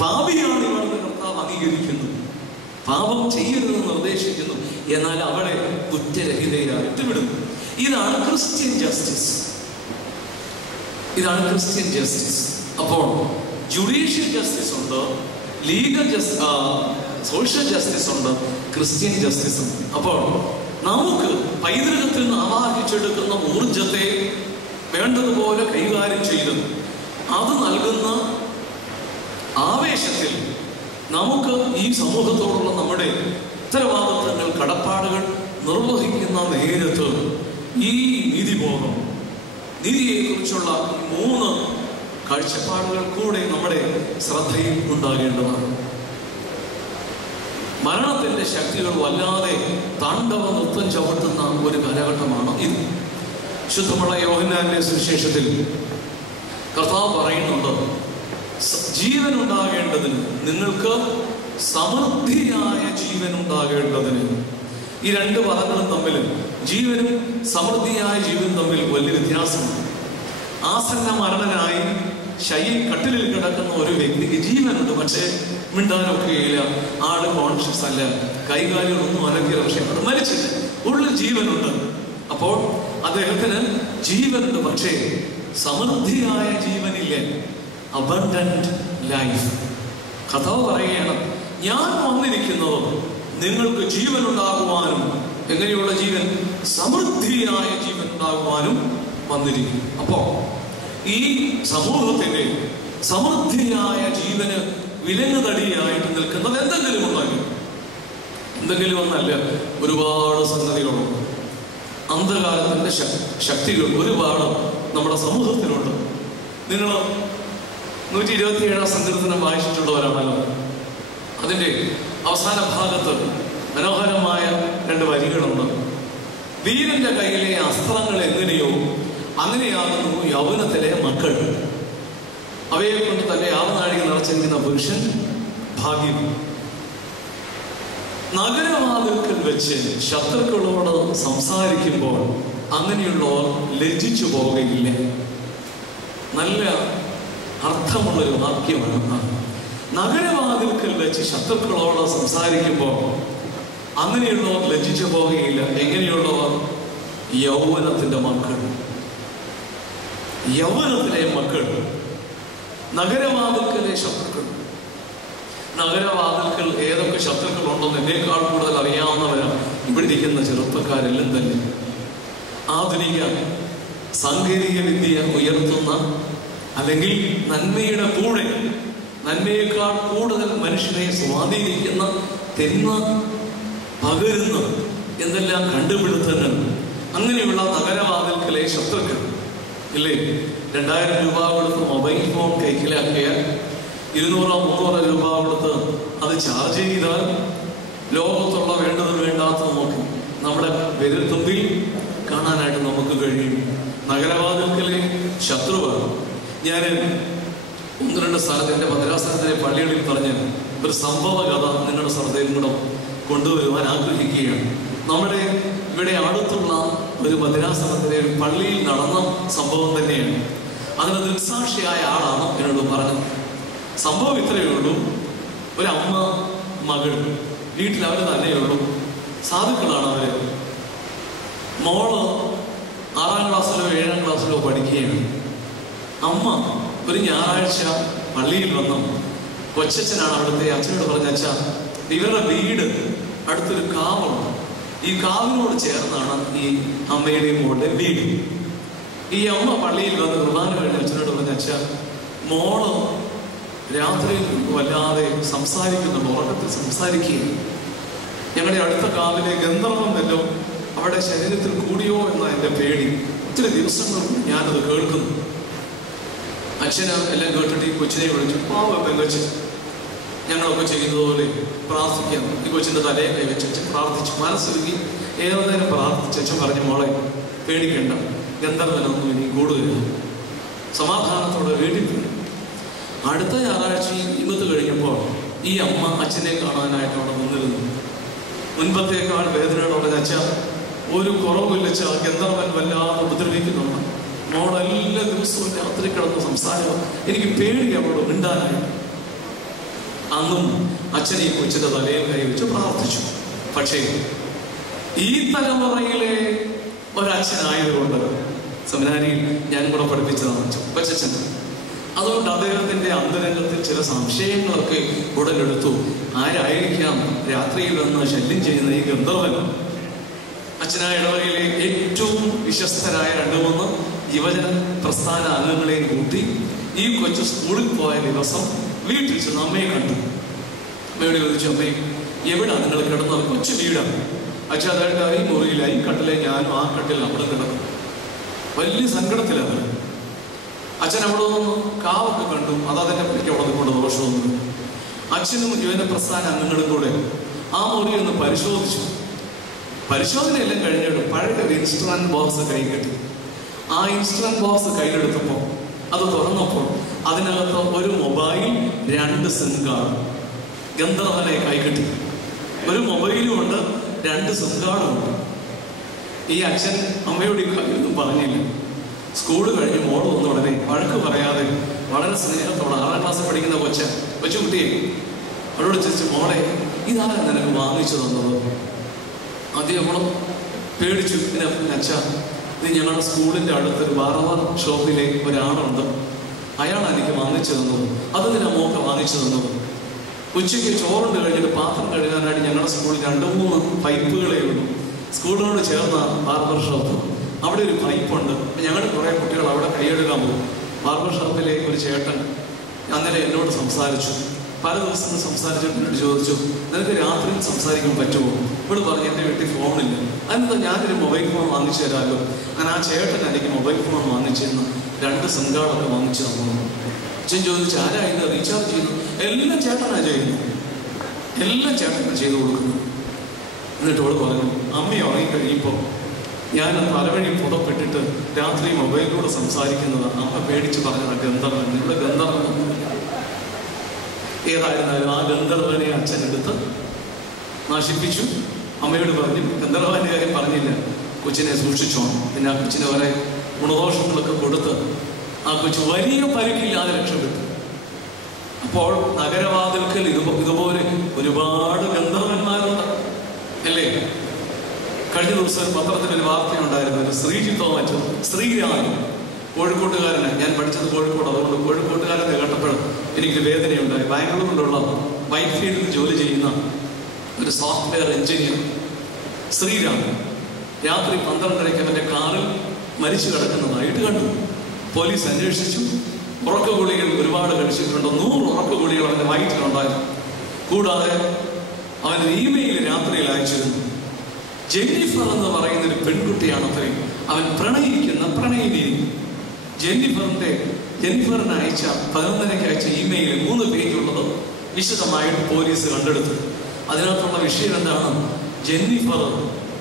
പാപിയാണ് ഇവിടുന്ന് കർത്താവ് അംഗീകരിക്കുന്നു, പാപം ചെയ്യരുതെന്ന് നിർദ്ദേശിക്കുന്നു, എന്നാൽ അവളെ കുറ്റരഹിതയായിട്ട് വിടുന്നു. ഇതാണ് ക്രിസ്ത്യൻ ജസ്റ്റിസ്. ഇതാണ് ക്രിസ്ത്യൻ ജസ്റ്റിസ്. അപ്പോൾ ജുഡീഷ്യൽ ജസ്റ്റിസ് ഉണ്ട്, ലീഗൽ സോഷ്യൽ ജസ്റ്റിസ് ഉണ്ട്, ക്രിസ്ത്യൻ ജസ്റ്റിസ് ഉണ്ട്. അപ്പോൾ നമുക്ക് പൈതൃകത്തിൽ നിന്ന് ആവാഹിച്ചെടുക്കുന്ന ഊർജത്തെ വേണ്ടതുപോലെ കൈകാര്യം ചെയ്ത് അത് നൽകുന്ന ആവേശത്തിൽ നമുക്ക് ഈ സമൂഹത്തോടുള്ള നമ്മുടെ ഉത്തരവാദിത്തങ്ങൾ, കടപ്പാടുകൾ നിർവഹിക്കുന്ന നേരത്ത് ഈ നീതിബോധം, നീതിയെക്കുറിച്ചുള്ള 3 കാഴ്ചപ്പാടുകൾ കൂടെ നമ്മുടെ ശ്രദ്ധയിൽ ഉണ്ടാകേണ്ടതാണ്. മരണത്തിന്റെ ശക്തികൾ വല്ലാതെ താണ്ഡവ നൃത്തം ചവിട്ടുന്ന ഒരു കാലഘട്ടമാണ് ഇത്. ശുദ്ധമുള്ള യോഹന്നാന്റെ സുവിശേഷത്തിൽ കർത്താവ് പറയുന്നുണ്ട്, ജീവൻ ഉണ്ടാകേണ്ടതിന്, നിങ്ങൾക്ക് സമൃദ്ധിയായ ജീവൻ ഉണ്ടാകേണ്ടതിന്. ഈ 2 പദങ്ങളും തമ്മിൽ, ജീവനും സമൃദ്ധിയായ ജീവനും തമ്മിൽ വലിയ വ്യത്യാസമുണ്ട്. ആസന്ന മരണനായി കട്ടിലിൽ കിടക്കുന്ന ഒരു വ്യക്തിക്ക് ജീവനുണ്ട്, പക്ഷേ മിണ്ടാനൊക്കെയില്ല, ആള് കോൺഷ്യസ് അല്ല, കൈകാലുകളൊന്നും അനക്കില്ല, പക്ഷെ അത് മരിച്ചില്ല, ഉള്ളിൽ ജീവനുണ്ട്. അപ്പോൾ അദ്ദേഹത്തിന് ജീവനുണ്ട്, പക്ഷേ സമൃദ്ധിയായ ജീവനില്ല. Abundant life. കർത്താവ് പറയുകയാണ്, ഞാൻ വന്നിരിക്കുന്നത് നിങ്ങൾക്ക് ജീവൻ ഉണ്ടാകുവാനും. എങ്ങനെയുള്ള ജീവൻ? സമൃദ്ധിയായ ജീവൻ ഉണ്ടാകുവാനും വന്നിരിക്കും. അപ്പോ ഈ സമൂഹത്തിന്റെ സമൃദ്ധിയായ ജീവന് വിലങ്ങുതടിയായിട്ട് നിൽക്കുന്നത് എന്തെങ്കിലും ഉണ്ടെങ്കിൽ, എന്തെങ്കിലും ഒന്നല്ല, ഒരുപാട് സംഗതികളുണ്ട്. അന്ധകാരത്തിന്റെ ശക്തികൾ ഒരുപാട് നമ്മുടെ സമൂഹത്തിലുണ്ട്. നിങ്ങൾ 127 സങ്കീർത്തനം വായിച്ചിട്ടുള്ളവരാണല്ലോ. അതിന്റെ അവസാന ഭാഗത്ത് മനോഹരമായ 2 വരികളുണ്ട്. വീരന്റെ കയ്യിലെ അസ്ത്രങ്ങൾ എങ്ങനെയോ അങ്ങനെയാകുന്നു യൗവനത്തിലെ മക്കൾ. അവയെ കൊണ്ട് തന്നെ ആവനാഴിക നിറച്ചിരിക്കുന്ന പുരുഷൻ ഭാഗ്യം. നഗരവാതിൽക്കൽ വെച്ച് ശത്രുക്കളോട് സംസാരിക്കുമ്പോൾ അങ്ങനെയുള്ളവർ ലജ്ജിച്ചു പോവുകയില്ല. നല്ല അർത്ഥമുള്ളൊരു വാക്യമാണ്. നഗരവാതിൽക്കൽ വെച്ച് ശത്രുക്കളോട് സംസാരിക്കുമ്പോൾ അങ്ങനെയുള്ളവർ ലജ്ജിച്ചു പോവുകയില്ല. എങ്ങനെയുള്ളവർ? യൗവനത്തിന്റെ മക്കൾ. യൗവനത്തിലെ മക്കൾ. നഗരവാതിൽക്കലെ ശത്രുക്കൾ. നഗരവാതിൽക്കൽ ഏതൊക്കെ ശത്രുക്കൾ ഉണ്ടെന്ന് എന്നേക്കാൾ കൂടുതൽ അറിയാവുന്നവരാണ് ഇവിടെ ഇരിക്കുന്ന ചെറുപ്പക്കാരെല്ലാം തന്നെ. ആധുനിക സാങ്കേതിക വിദ്യ ഉയർത്തുന്ന, അല്ലെങ്കിൽ നന്മയുടെ കൂടെ നന്മയേക്കാൾ കൂടുതൽ മനുഷ്യനെ സ്വാധീനിക്കുന്ന, തിന്മ പകരുന്ന എന്തെല്ലാം കണ്ടുപിടുത്തങ്ങൾ. അങ്ങനെയുള്ള നഗരവാതിൽക്കലെ ശത്രുക്കൾ ഇല്ലേ? 2000 രൂപ കൊടുത്ത് മൊബൈൽ ഫോൺ കൈക്കലാക്കിയാൽ 200-300 രൂപ കൊടുത്ത് അത് ചാർജ് ചെയ്താൽ ലോകത്തുള്ള വേണ്ടത് വേണ്ടാത്ത നമുക്ക് നമ്മുടെ വിരൽത്തുമ്പിൽ കാണാനായിട്ട് നമുക്ക് കഴിയും. നഗരവാതിൽക്കലെ ശത്രുവാണ്. ഞാൻ 1-2 സ്ഥലത്ത് എൻ്റെ ഭദ്രാസനത്തിലെ പള്ളികളിൽ പറഞ്ഞ ഒരു സംഭവ കഥ നിങ്ങളുടെ ശ്രദ്ധയിൽ കൂടെ കൊണ്ടുവരുവാൻ ആഗ്രഹിക്കുകയാണ്. നമ്മുടെ ഇവിടെ അടുത്തുള്ള ഒരു ഭദ്രാസനത്തിലെ പള്ളിയിൽ നടന്ന സംഭവം തന്നെയാണ്. അതിന് ദൃക്സാക്ഷിയായ ആളാണ് എന്നോട് പറഞ്ഞത്. സംഭവം ഇത്രയേ ഉള്ളൂ. ഒരമ്മ മകൾ വീട്ടിൽ അവർ തന്നെയുള്ളൂ. സാധുക്കളാണ് അവര്. മോള് 6ാം ക്ലാസ്സിലോ 7ാം ക്ലാസ്സിലോ പഠിക്കുകയാണ്. അമ്മ ഒരു ഞായറാഴ്ച പള്ളിയിൽ വന്നു. കൊച്ചച്ഛനാണ് അവിടുത്തെ. അച്ഛനോട് പറഞ്ഞ, അച്ഛാ, ഇവരുടെ വീട് അടുത്തൊരു കാവുണ്ട്. ഈ കാവിനോട് ചേർന്നാണ് ഈ അമ്മയുടെയും മോളുടെ വീട്. ഈ അമ്മ പള്ളിയിൽ വന്ന് കുർബാന കഴിഞ്ഞ അച്ഛനോട് പറഞ്ഞ, അച്ഛാ, മോള് രാത്രിയിൽ വല്ലാതെ സംസാരിക്കുന്നുണ്ട്, ഉറക്കത്തിൽ സംസാരിക്കുകയും ഞങ്ങളുടെ അടുത്ത കാവിലെ ഗന്ധർവം വല്ലോ അവിടെ ശരീരത്തിൽ കൂടിയോ എന്ന എൻ്റെ പേടി. ഒത്തിരി ദിവസങ്ങൾ ഞാനത് കേൾക്കുന്നു. അച്ഛന് എല്ലാം കേട്ടിട്ട് ഈ കൊച്ചിനെ വിളിച്ചു, പാവ പെങ്കൊച്ച്, ഞങ്ങളൊക്കെ ചെയ്യുന്നതുപോലെ പ്രാർത്ഥിക്കാം. ഈ കൊച്ചിൻ്റെ തലയെ കൈവച്ച് അച്ഛൻ പ്രാർത്ഥിച്ചു. മനസ്സൊരുക്കി ഏറെ നേരം പ്രാർത്ഥിച്ചു. അച്ഛൻ പറഞ്ഞു, മോളെ പേടിക്കണ്ട, ഗന്ധർവനൊന്നും ഇനി കൂടുതൽ സമാധാനത്തോടെ വീട്ടിൽ പോയി. അടുത്ത ഞായറാഴ്ചയും ഇന്നത്തെ കഴിഞ്ഞപ്പോൾ ഈ അമ്മ അച്ഛനെ കാണാനായിട്ട് അവിടെ വന്നിരുന്നു. മുൻപത്തേക്കാൾ വേദനയോടെ, അച്ഛ ഒരു കുറവില്ലച്ച, ഗന്ധർവൻ വല്ലാതെ ഉപദ്രവിക്കുന്നുണ്ട്. മോളെല്ലാ ദിവസവും രാത്രി കിടന്ന് സംസാരം. എനിക്ക് പേടി അവളോട് മിണ്ടാനായിട്ട്. അന്നും അച്ഛൻ ഈ കൊച്ചിന്റെ തലയിൽ കൈവച്ച് പ്രാർത്ഥിച്ചു. പക്ഷേ ഈ തലമുറയിലെ ഒരച്ഛനായതുകൊണ്ട് സെമിനാരിയിൽ ഞാൻ കൂടെ പഠിപ്പിച്ചതാണ് കൊച്ചച്ഛൻ. അതുകൊണ്ട് അദ്ദേഹത്തിന്റെ അന്തരംഗത്തിൽ ചില സംശയങ്ങളൊക്കെ ഉടലെടുത്തു. ആരായിരിക്കാം രാത്രിയിൽ വന്ന് ശല്യം ചെയ്യുന്ന ഈ ഗന്ധർവൻ? അച്ഛനായ ഇടവകയിലെ ഏറ്റവും വിശ്വസ്തരായ 2-3 യുവജന പ്രസ്ഥാന അംഗങ്ങളെയും കൂട്ടി ഈ കൊച്ചു സ്കൂളിൽ പോയ ദിവസം വീട്ടിൽ ചെന്ന് അമ്മയെ കണ്ടു. അമ്മയോട് ചോദിച്ചു, അമ്മയെ എവിടാ നിങ്ങൾ കിടന്നത്? കൊച്ചു വീടാണ്. അച്ഛൻ അതായത് ഈ മുറിയില്ല, ഈ കട്ടിലെ ഞാനും ആ കട്ടിൽ അവിടെ കിടക്കും. വലിയ സങ്കടത്തിലാണ്. അച്ഛൻ അവിടെ നിന്ന് കാവൊക്കെ കണ്ടു. അതതിൻ്റെ പിടിക്ക് അവിടെ കൊണ്ട് ദോഷമൊന്നും. അച്ഛനും യുവജന പ്രസ്ഥാന അംഗങ്ങളും കൂടെ ആ മുറി ഒന്ന് പരിശോധിച്ചു. പരിശോധനയെല്ലാം കഴിഞ്ഞിട്ട് പഴയ ഒരു ഇൻസ്ട്രുമെന്റ് ബോക്സ് കൈ കെട്ടി. ആ ഇൻസ്ട്രുമെന്റ് ബോക്സ് കയ്യിലെടുത്തപ്പോൾ അത് തുറന്നപ്പോൾ അതിനകത്ത് ഒരു മൊബൈൽ, 2 സിം കാർഡ് ഗന്ധർവനെ കൈകെട്ടി. ഒരു മൊബൈലും ഉണ്ട്, 2 സിം കാർഡും ഉണ്ട്. ഈ അച്ഛൻ അമ്മയോട് ഈ കാര്യമൊന്നും പറഞ്ഞില്ല. സ്കൂള് കഴിഞ്ഞ് മോള് വന്ന ഉടനെ വഴക്ക് പറയാതെ വളരെ സ്നേഹത്തോടെ 6ാം ക്ലാസ്സിൽ പഠിക്കുന്ന കൊച്ചുകുട്ടിയെ അവളോട് ചോദിച്ചു, മോളെ ഇതാണ് നിനക്ക് വാങ്ങിച്ചു തന്നത്? ആദ്യം അവളും പേടിച്ചു. പിന്നെ അച്ഛാ, ഇത് ഞങ്ങളുടെ സ്കൂളിൻ്റെ അടുത്തൊരു ബാർബർ ഷോപ്പിലെ ഒരാളുണ്ട്, അയാളാണ് എനിക്ക് വാങ്ങിച്ചു തന്നത്. അതിന് മോക്ക് വാങ്ങിച്ചു തന്നത്. ഉച്ചയ്ക്ക് ചോറുണ്ട് കഴിഞ്ഞിട്ട് പാത്രം കഴുകാനായിട്ട് ഞങ്ങളുടെ സ്കൂളിൽ 2-3 പൈപ്പുകളേ ഉള്ളൂ. സ്കൂളിനോട് ചേർന്ന ബാർബർ ഷോപ്പ്, അവിടെ ഒരു പൈപ്പുണ്ട്. ഞങ്ങൾ കുറേ കുട്ടികൾ അവിടെ കൈയെടുക്കാൻ പോകും. ബാർബർ ഷോപ്പിലെ ഒരു ചേട്ടൻ അന്നേരം എന്നോട് സംസാരിച്ചു. പല ദിവസങ്ങൾ സംസാരിച്ചിട്ട് എന്നോട് ചോദിച്ചു, നിനക്ക് രാത്രിയിൽ സംസാരിക്കാൻ പറ്റുമോ? ഇവിടെ പറഞ്ഞു, എൻ്റെ വീട്ടിൽ ഫോണില്ല. അതെന്താ, ഞാനൊരു മൊബൈൽ ഫോൺ വാങ്ങിച്ചു തരാമല്ലോ. അങ്ങനെ ആ ചേട്ടൻ എനിക്ക് മൊബൈൽ ഫോൺ വാങ്ങിച്ചിരുന്നു. 2 സിം കാർഡൊക്കെ വാങ്ങിച്ചു തന്നു. അച്ഛൻ ചോദിച്ചു, ആരാ ഇത് റീചാർജ് ചെയ്യുന്നു? എല്ലാം ചേട്ടനാണ് ചെയ്യുന്നു, എല്ലാം ചേട്ടനാണ് ചെയ്തു കൊടുക്കുന്നു. എന്നിട്ട് അവൾ പറഞ്ഞു, അമ്മ ഉറങ്ങിക്കഴിയുമ്പോൾ ഞാൻ പലവഴി പുറപ്പെട്ടിട്ട് രാത്രി മൊബൈലിലൂടെ സംസാരിക്കുന്നത് അമ്മ പേടിച്ച് പറഞ്ഞ ഗന്ധർവൻ. നിങ്ങളുടെ ഗന്ധർവൻ ഏതായിരുന്നാലും ആ ഗന്ധർവനെ അച്ഛൻ എടുത്ത് നശിപ്പിച്ചു. അമ്മയോട് പറഞ്ഞു, ഗന്ധർവന്റെ കാര്യം പറഞ്ഞില്ല, കൊച്ചിനെ സൂക്ഷിച്ചോണം. പിന്നെ ആ കൊച്ചിനെ വരെ ഗുണദോഷങ്ങളൊക്കെ കൊടുത്ത് ആ കൊച്ചു വലിയ പരിക്കില്ലാതെ രക്ഷപ്പെട്ടു. അപ്പോൾ നഗരവാതിൽക്കൽ ഇതുപോലെ ഒരുപാട് ഗന്ധർവന്മാരുണ്ട് അല്ലേ? കഴിഞ്ഞ ദിവസം പത്രത്തിലൊരു വാർത്തയുണ്ടായിരുന്നു. ഒരു ശ്രീജിത്തോ മറ്റോ ശ്രീരാജ്, കോഴിക്കോട്ടുകാരന്. ഞാൻ പഠിച്ചത് കോഴിക്കോട്, അതുകൊണ്ട് കോഴിക്കോട്ടുകാരനെ കേട്ടപ്പോൾ എനിക്ക് വേദനയുണ്ടായി. ബാംഗ്ലൂരിലുള്ള വൈറ്റ് ഫീൽഡിൽ ജോലി ചെയ്യുന്ന ഒരു സോഫ്റ്റ്വെയർ എഞ്ചിനീയർ ശ്രീരാം രാത്രി 12:30 അവൻ്റെ കാറിൽ മരിച്ചു കിടക്കുന്നതായിട്ട് കണ്ടു. പോലീസ് അന്വേഷിച്ചു. ഉറക്ക ഗുളികൾ ഒരുപാട് കഴിച്ചിട്ടുണ്ട്. 100 ഉറക്ക ഗുളികൾ അവൻ്റെ വയറ്റിലുണ്ടായിരുന്നു. കൂടാതെ അവൻ്റെ ഇമെയിൽ രാത്രിയിൽ അയച്ചിരുന്നു. ജെന്നിഫർ എന്ന് പറയുന്ന ഒരു പെൺകുട്ടിയാണ് അത്രയും അവൻ പ്രണയിക്കുന്ന പ്രണയിനി. ജെന്നിഫറിന് അയച്ച 11:30 അയച്ച ഇമെയിൽ 3 പേജുള്ളത് വിശദമായിട്ട് പോലീസ് കണ്ടെടുത്തു. അതിനകത്തുള്ള വിഷയം എന്താണ്? ജെന്നിഫർ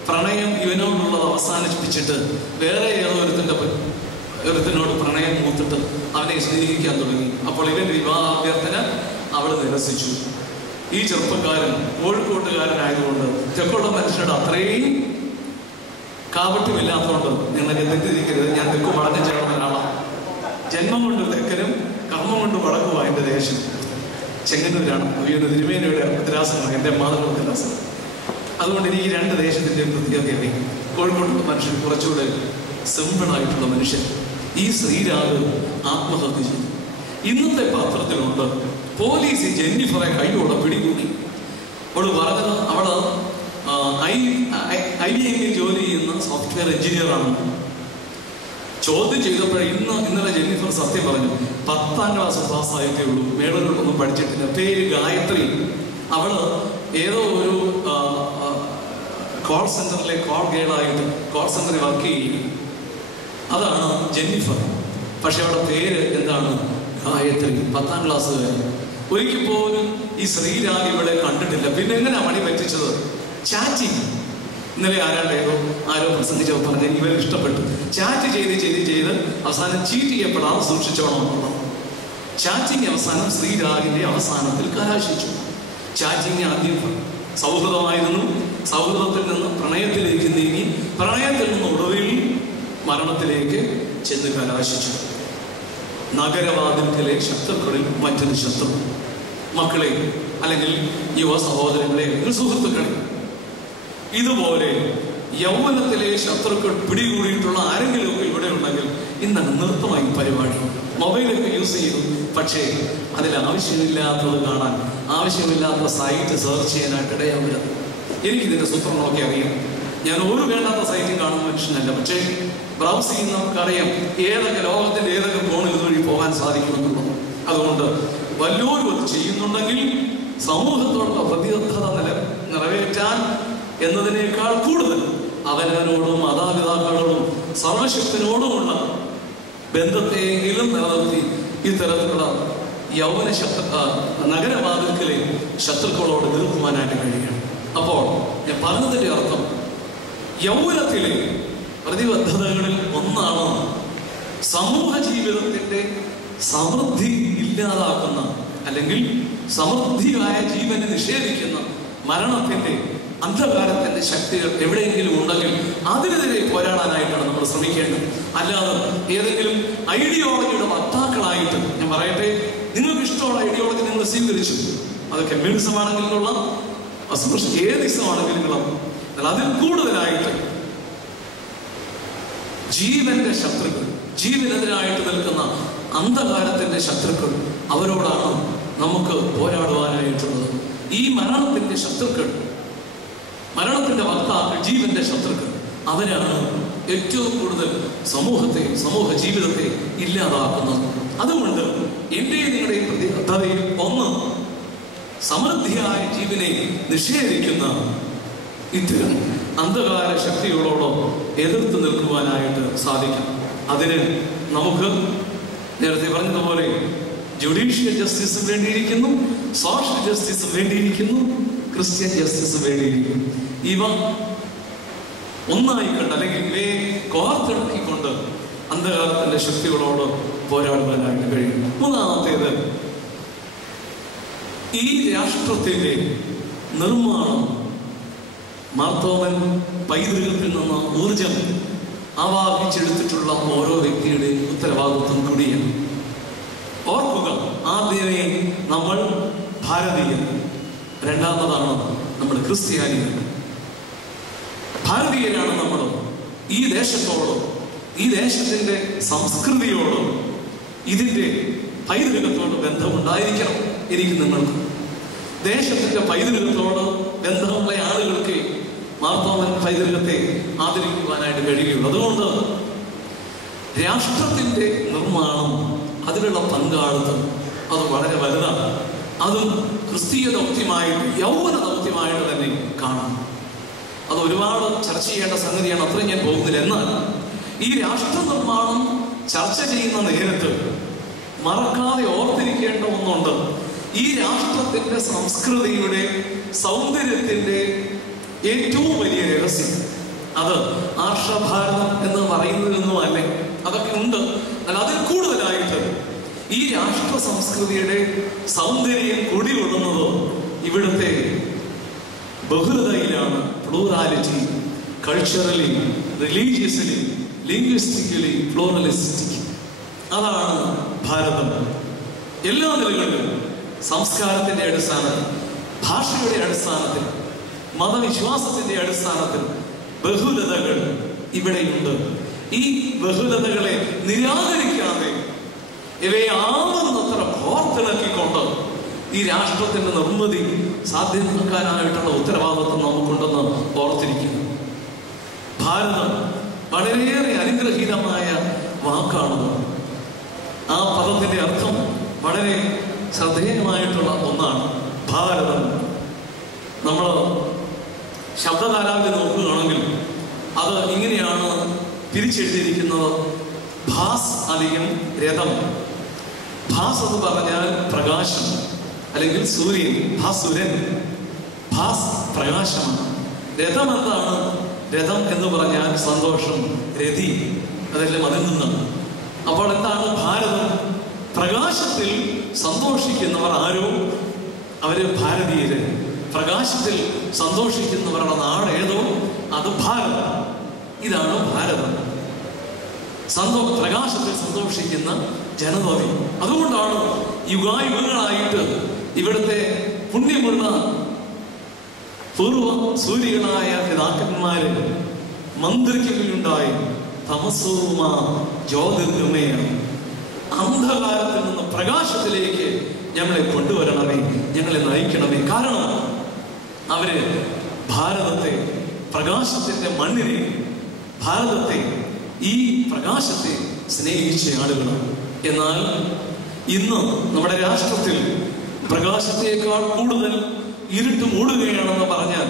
പ്രണയം ഇവനോടുള്ളത് അവസാനിപ്പിച്ചിട്ട് വേറെ ഏതോ ഒരുത്തിനോട് പ്രണയം മൂത്തിട്ട് അവനെ സ്നേഹിക്കാൻ തുടങ്ങി. അപ്പോൾ ഇവൻ വിവാഹാഭ്യർത്ഥന അവൾ നിരസിച്ചു. ഈ ചെറുപ്പക്കാരൻ കോഴിക്കോട്ടുകാരനായതുകൊണ്ട് തെക്കോട്ട മനുഷ്യരുടെ അത്രയും കാപട്യമില്ലാത്തതുകൊണ്ട് നിങ്ങൾ തെറ്റിദ്ധരിക്കരുത്, ഞാൻ തെക്കു വടക്കൻ ചേർന്ന ഒരാളാണ്. ജന്മം കൊണ്ട് തെക്കനും കർമ്മം കൊണ്ട് വടക്കുവാ എൻ്റെ ദേശം. ചെങ്ങന്നൂരാണ് ഉയർന്ന തിരുമേനയുടെ ഉദ്രാസമാണ് എൻ്റെ മാതൃകദ്രാസം. അതുകൊണ്ട് എനിക്ക് 2 ദേശത്തിൻ്റെ പ്രത്യേകത അറിയാം. കോഴിക്കോട്ടുള്ള മനുഷ്യൻ കുറച്ചുകൂടെ സിമ്പിളായിട്ടുള്ള മനുഷ്യൻ. ഈ ശ്രീരാഗ് ആത്മഹത്യ ചെയ്തു. ഇന്നത്തെ പത്രത്തിലുണ്ട്, പോലീസ് ജെന്നിഫറെ കൈയോടെ പിടികൂടി. അവൾ പറഞ്ഞത് അവള് IBM ജോലി ചെയ്യുന്ന സോഫ്റ്റ്വെയർ എഞ്ചിനീയറാണ്. ചോദ്യം ചെയ്തപ്പോൾ ഇന്നലെ ജെന്നിഫർ സത്യം പറഞ്ഞു, 10ാം ക്ലാസ് പാസ്സായിട്ടേ ഉള്ളൂ, മേളകളിലൊന്നും പഠിച്ചിട്ടില്ല. പേര് ഗായത്രി. അവള് ഏതോ ഒരു കോൾ സെന്ററിലെ കോൾ ഗേളായിട്ട് കോൾ സെന്ററിൽ വർക്ക് ചെയ്യും. അതാണ് ജെന്നിഫർ. പക്ഷെ അവളുടെ പേര് എന്താണ്? ഗായത്രി. 10ാം ക്ലാസ്സുകാരി. ഒരിക്കൽ പോലും ഈ ശ്രീരാഗ് ഇവിടെ കണ്ടിട്ടില്ല. പിന്നെ എങ്ങനെയാ മണി പറ്റിച്ചത്? ചാറ്റിങ്. ഇന്നലെ ആരോ പ്രസംഗിച്ചോ പറഞ്ഞ് ഇവർ ഇഷ്ടപ്പെട്ടു. ചാറ്റ് ചെയ്ത് അവസാനം ചീറ്റ് ചെയ്യപ്പെടാതെ സൂക്ഷിച്ചോണം എന്നുള്ളത്. ചാറ്റിങ് അവസാനം ശ്രീരാഗിന്റെ അവസാനത്തിൽ കലാശിച്ചു. ചാറ്റിങ് ആദ്യം സൗഹൃദമായിരുന്നു. സൗഹൃദത്തിൽ നിന്ന് പ്രണയത്തിലേക്ക് നീങ്ങി, പ്രണയത്തിൽ നിന്ന് ഒടുവിൽ മരണത്തിലേക്ക് ചെന്ന് കലാശിച്ചു. നഗരവാതിൽക്കലെ ശത്രുക്കളിൽ മറ്റൊരു ശത്രു. മക്കളെ, അല്ലെങ്കിൽ യുവ സഹോദരങ്ങളെ, സുഹൃത്തുക്കളെ, ഇതുപോലെ യൗവനത്തിലെ ശത്രുക്കൾ പിടികൂടിയിട്ടുള്ള ആരെങ്കിലും ഇവിടെ ഉണ്ടെങ്കിൽ ഇന്നാണ് നൃത്തമായി പരിപാടി. മൊബൈലൊക്കെ യൂസ് ചെയ്തു, പക്ഷേ അതിൽ ആവശ്യമില്ലാത്തത് കാണാൻ, ആവശ്യമില്ലാത്ത സൈറ്റ് സെർച്ച് ചെയ്യാനായിട്ട് ഇടയാവരുത്. എനിക്കിതിൻ്റെ സൂത്രങ്ങളൊക്കെ അറിയാം. ഞാൻ ഒരു വേണ്ടാത്ത സൈറ്റും കാണുന്ന മനുഷ്യനല്ല. പക്ഷേ ബ്രൗസ് ചെയ്യുന്നവർക്കറിയാം ഏതൊക്കെ ലോകത്തിൻ്റെ ഏതൊക്കെ കോണിൽ ഇതുവഴി പോകാൻ സാധിക്കുമെന്നുള്ളത്. അതുകൊണ്ട് വല്ലവരും അത് ചെയ്യുന്നുണ്ടെങ്കിൽ സമൂഹത്തോടുള്ള പ്രതിബദ്ധത നിറവേറ്റാൻ എന്നതിനേക്കാൾ കൂടുതൽ അവനവനോടും മാതാപിതാക്കളോടും സർവശക്തനോടുമുള്ള ബന്ധത്തെയെങ്കിലും നിലനിർത്തി ഇത്തരത്തിലുള്ള യൗവന നഗരവാതിൽക്കലെ ശത്രുക്കളോട് എതിർക്കുവാനായിട്ട് കഴിയണം. അപ്പോൾ ഞാൻ പറഞ്ഞതിൻ്റെ അർത്ഥം, യൗവനത്തിലെ പ്രതിബദ്ധതകളിൽ ഒന്നാണ് സമൂഹ ജീവിതത്തിൻ്റെ സമൃദ്ധി ഇല്ലാതാക്കുന്ന, അല്ലെങ്കിൽ സമൃദ്ധിയായ ജീവനെ നിഷേധിക്കുന്ന മരണത്തിൻ്റെ അന്ധകാരത്തിൻ്റെ ശക്തികൾ എവിടെയെങ്കിലും ഉണ്ടെങ്കിൽ അതിനെതിരെ പോരാടാനായിട്ടാണ് നമ്മൾ ശ്രമിക്കേണ്ടത്. അല്ലാതെ ഏതെങ്കിലും ഐഡിയോളജിയുടെ വക്താക്കളായിട്ട്, ഞാൻ പറയട്ടെ, നിങ്ങൾക്ക് ഇഷ്ടമുള്ള ഐഡിയോളജി നിങ്ങൾ സ്വീകരിച്ചു, അത് കമ്മ്യൂണിസം ആണെങ്കിലുള്ള ഏതിസമാണെങ്കിലും എന്നാൽ അതിൽ കൂടുതലായിട്ട് ജീവന്റെ ശത്രുക്കൾ, ജീവനെതിരായിട്ട് നിൽക്കുന്ന അന്ധകാരത്തിന്റെ ശത്രുക്കൾ, അവരോടാണ് നമുക്ക് പോരാടുവാനായിട്ടുള്ളത്. ഈ മരണത്തിന്റെ ശത്രുക്കൾ, മരണത്തിന്റെ വക്താക്കൾ, ജീവന്റെ ശത്രുക്കൾ, അവരാണ് ഏറ്റവും കൂടുതൽ സമൂഹ ജീവിതത്തെ ഇല്ലാതാക്കുന്നത്. അതുകൊണ്ട് എന്റെയും നിങ്ങളുടെയും പ്രതിബദ്ധതയിൽ ഒന്ന്, സമൃദ്ധിയായ ജീവനെ നിഷേധിക്കുന്ന ഇത്തരം അന്ധകാര ശക്തികളോടോ എതിർത്ത് നിൽക്കുവാനായിട്ട് സാധിക്കും. അതിന് നമുക്ക് നേരത്തെ പറഞ്ഞതുപോലെ ജുഡീഷ്യൽ ജസ്റ്റിസ് വേണ്ടിയിരിക്കുന്നു, സോഷ്യൽ ജസ്റ്റിസ് വേണ്ടിയിരിക്കുന്നു, ക്രിസ്ത്യൻ ജസ്റ്റിസ് വേണ്ടിയിരിക്കുന്നു. ഇവ ഒന്നായി കണ്ട് അല്ലെങ്കിൽ ഇവയെ കോർത്തിണക്കിക്കൊണ്ട് അന്ധകാരത്തിന്റെ ശക്തികളോട് പോരാടുവാനായിട്ട് കഴിയും. മൂന്നാമത്തേത്, ഈ രാഷ്ട്രത്തിന്റെ നിർമ്മാണം മാർത്തോമൻ പൈതൃകത്തിൽ നിന്ന് ഊർജം ആവാഹിച്ചെടുത്തിട്ടുള്ള ഓരോ വ്യക്തിയുടെയും ഉത്തരവാദിത്വം കൂടിയാണ്. ഓർക്കുക, ആദ്യമേ നമ്മൾ ഭാരതീയർ, രണ്ടാമതാണ് നമ്മൾ ക്രിസ്ത്യാനികൾ. ഭാരതീയരാണ് നമ്മൾ. ഈ ദേശത്തോടും ഈ ദേശത്തിന്റെ സംസ്കൃതിയോടും ഇതിന്റെ പൈതൃകത്തോട് ബന്ധമുണ്ടായിരിക്കണം എനിക്ക് നിങ്ങൾക്ക്. ദേശത്തിന്റെ പൈതൃകത്തോട് ബന്ധമുള്ള ആളുകൾക്ക് മാർത്തോമൻ പൈതൃകത്തെ ആദരിക്കുവാനായിട്ട് കഴിയുള്ളൂ. അതുകൊണ്ട് രാഷ്ട്രത്തിന്റെ നിർമ്മാണം, അതിലുള്ള പങ്കാളിത്തം അത് വളരെ വലുതാണ്. അതും ക്രിസ്തീയ ദൗത്യമായിട്ട്, യൗവന ദൗത്യമായിട്ട് തന്നെ കാണാം. അത് ഒരുപാട് ചർച്ച ചെയ്യേണ്ട സംഗതിയാണ്, അത്രയും ഞാൻ പോകുന്നില്ല. എന്നാൽ ഈ രാഷ്ട്ര നിർമ്മാണം ചർച്ച ചെയ്യുന്ന നേരത്ത് മറക്കാതെ ഓർത്തിരിക്കേണ്ട ഒന്നുണ്ട്. ഈ രാഷ്ട്രത്തിന്റെ സംസ്കൃതിയുടെ സൗന്ദര്യത്തിന്റെ ഏറ്റവും വലിയ രഹസ്യം അത് ആർഷഭാരതം എന്ന് പറയുന്നതൊന്നും അല്ലേ, അതൊക്കെ ഉണ്ട്. എന്നാൽ അതിൽ കൂടുതലായിട്ട് ഈ രാഷ്ട്ര സംസ്കൃതിയുടെ സൗന്ദര്യം കുടികൊള്ളുന്നത് ഇവിടുത്തെ ബഹുലതയിലാണ്. Plurality, culturally, religiously, linguistically pluralistic. അതാണ് ഭാരതം. എല്ലാ നിലകളിലും സംസ്കാരത്തിന്റെ അടിസ്ഥാനത്തിൽ, ഭാഷയുടെ അടിസ്ഥാനത്തിൽ, മതവിശ്വാസത്തിന്റെ അടിസ്ഥാനത്തിൽ ബഹുലതകൾ ഇവിടെയുണ്ട്. ഈ ബഹുലതകളെ നിരാകരിക്കാതെ ഇവയെ ആവുന്നത്ര കോർത്തിണക്കിക്കൊണ്ട് ഈ രാഷ്ട്രത്തിന്റെ നിർമ്മിതി സാധ്യമാക്കാനായിട്ടുള്ള ഉത്തരവാദിത്വം നമുക്കുണ്ടെന്ന് ഓർത്തിരിക്കുന്നു. ഭാരതം വളരെയേറെ അനുഗ്രഹീതമായ വാക്കാണത്. ആ പദത്തിന്റെ അർത്ഥം വളരെ ശ്രദ്ധേയമായിട്ടുള്ള ഒന്നാണ്. ഭാരതം നമ്മൾ ശബ്ദധാരാവിൽ നോക്കുകയാണെങ്കിൽ അത് ഇങ്ങനെയാണ് തിരിച്ചെഴുതിയിരിക്കുന്നത്: ഭാസ് അധികം രഥം. ഭാസ് എന്ന് പറഞ്ഞാൽ പ്രകാശം അല്ലെങ്കിൽ സൂര്യൻ, ഭാസുരൻ. ഭാസ് പ്രകാശമാണ്. രഥം എന്താണ്? രഥം എന്ന് പറഞ്ഞാൽ സന്തോഷം, രതി, അതെല്ലാം അതിൽ നിന്നാണ്. അപ്പോൾ എന്താണ് ഭാരതം? പ്രകാശത്തിൽ സന്തോഷിക്കുന്നവർ ആരോ അവര് ഭാരതീയര്. പ്രകാശത്തിൽ സന്തോഷിക്കുന്നവരുടെ നാട് ഏതോ അത് ഭാരതം. ഇതാണ് ഭാരതം. പ്രകാശത്തിൽ സന്തോഷിക്കുന്ന ജനതോതി. അതുകൊണ്ടാണ് യുഗായുഗങ്ങളായിട്ട് ഇവിടുത്തെ പുണ്യമുള്ള പൂർവ സൂര്യകളായ പിതാക്കന്മാര് മന്ത്രിക്കുകയുണ്ടായി. തമസോമ ജ്യോതിർഗമയാണ്. അന്ധകാരത്തിൽ നിന്ന് പ്രകാശത്തിലേക്ക് ഞങ്ങളെ കൊണ്ടുവരണമേ, ഞങ്ങളെ നയിക്കണമേ. കാരണം അവര് ഭാരതത്തെ, പ്രകാശത്തിന്റെ മണ്ണിനെ, ഭാരതത്തെ, ഈ പ്രകാശത്തെ സ്നേഹിച്ച ആളുകളാണ്. എന്നാൽ ഇന്ന് നമ്മുടെ രാഷ്ട്രത്തിൽ പ്രകാശത്തേക്കാൾ കൂടുതൽ ഇരുട്ട് മൂടുകയാണെന്ന് പറഞ്ഞാൽ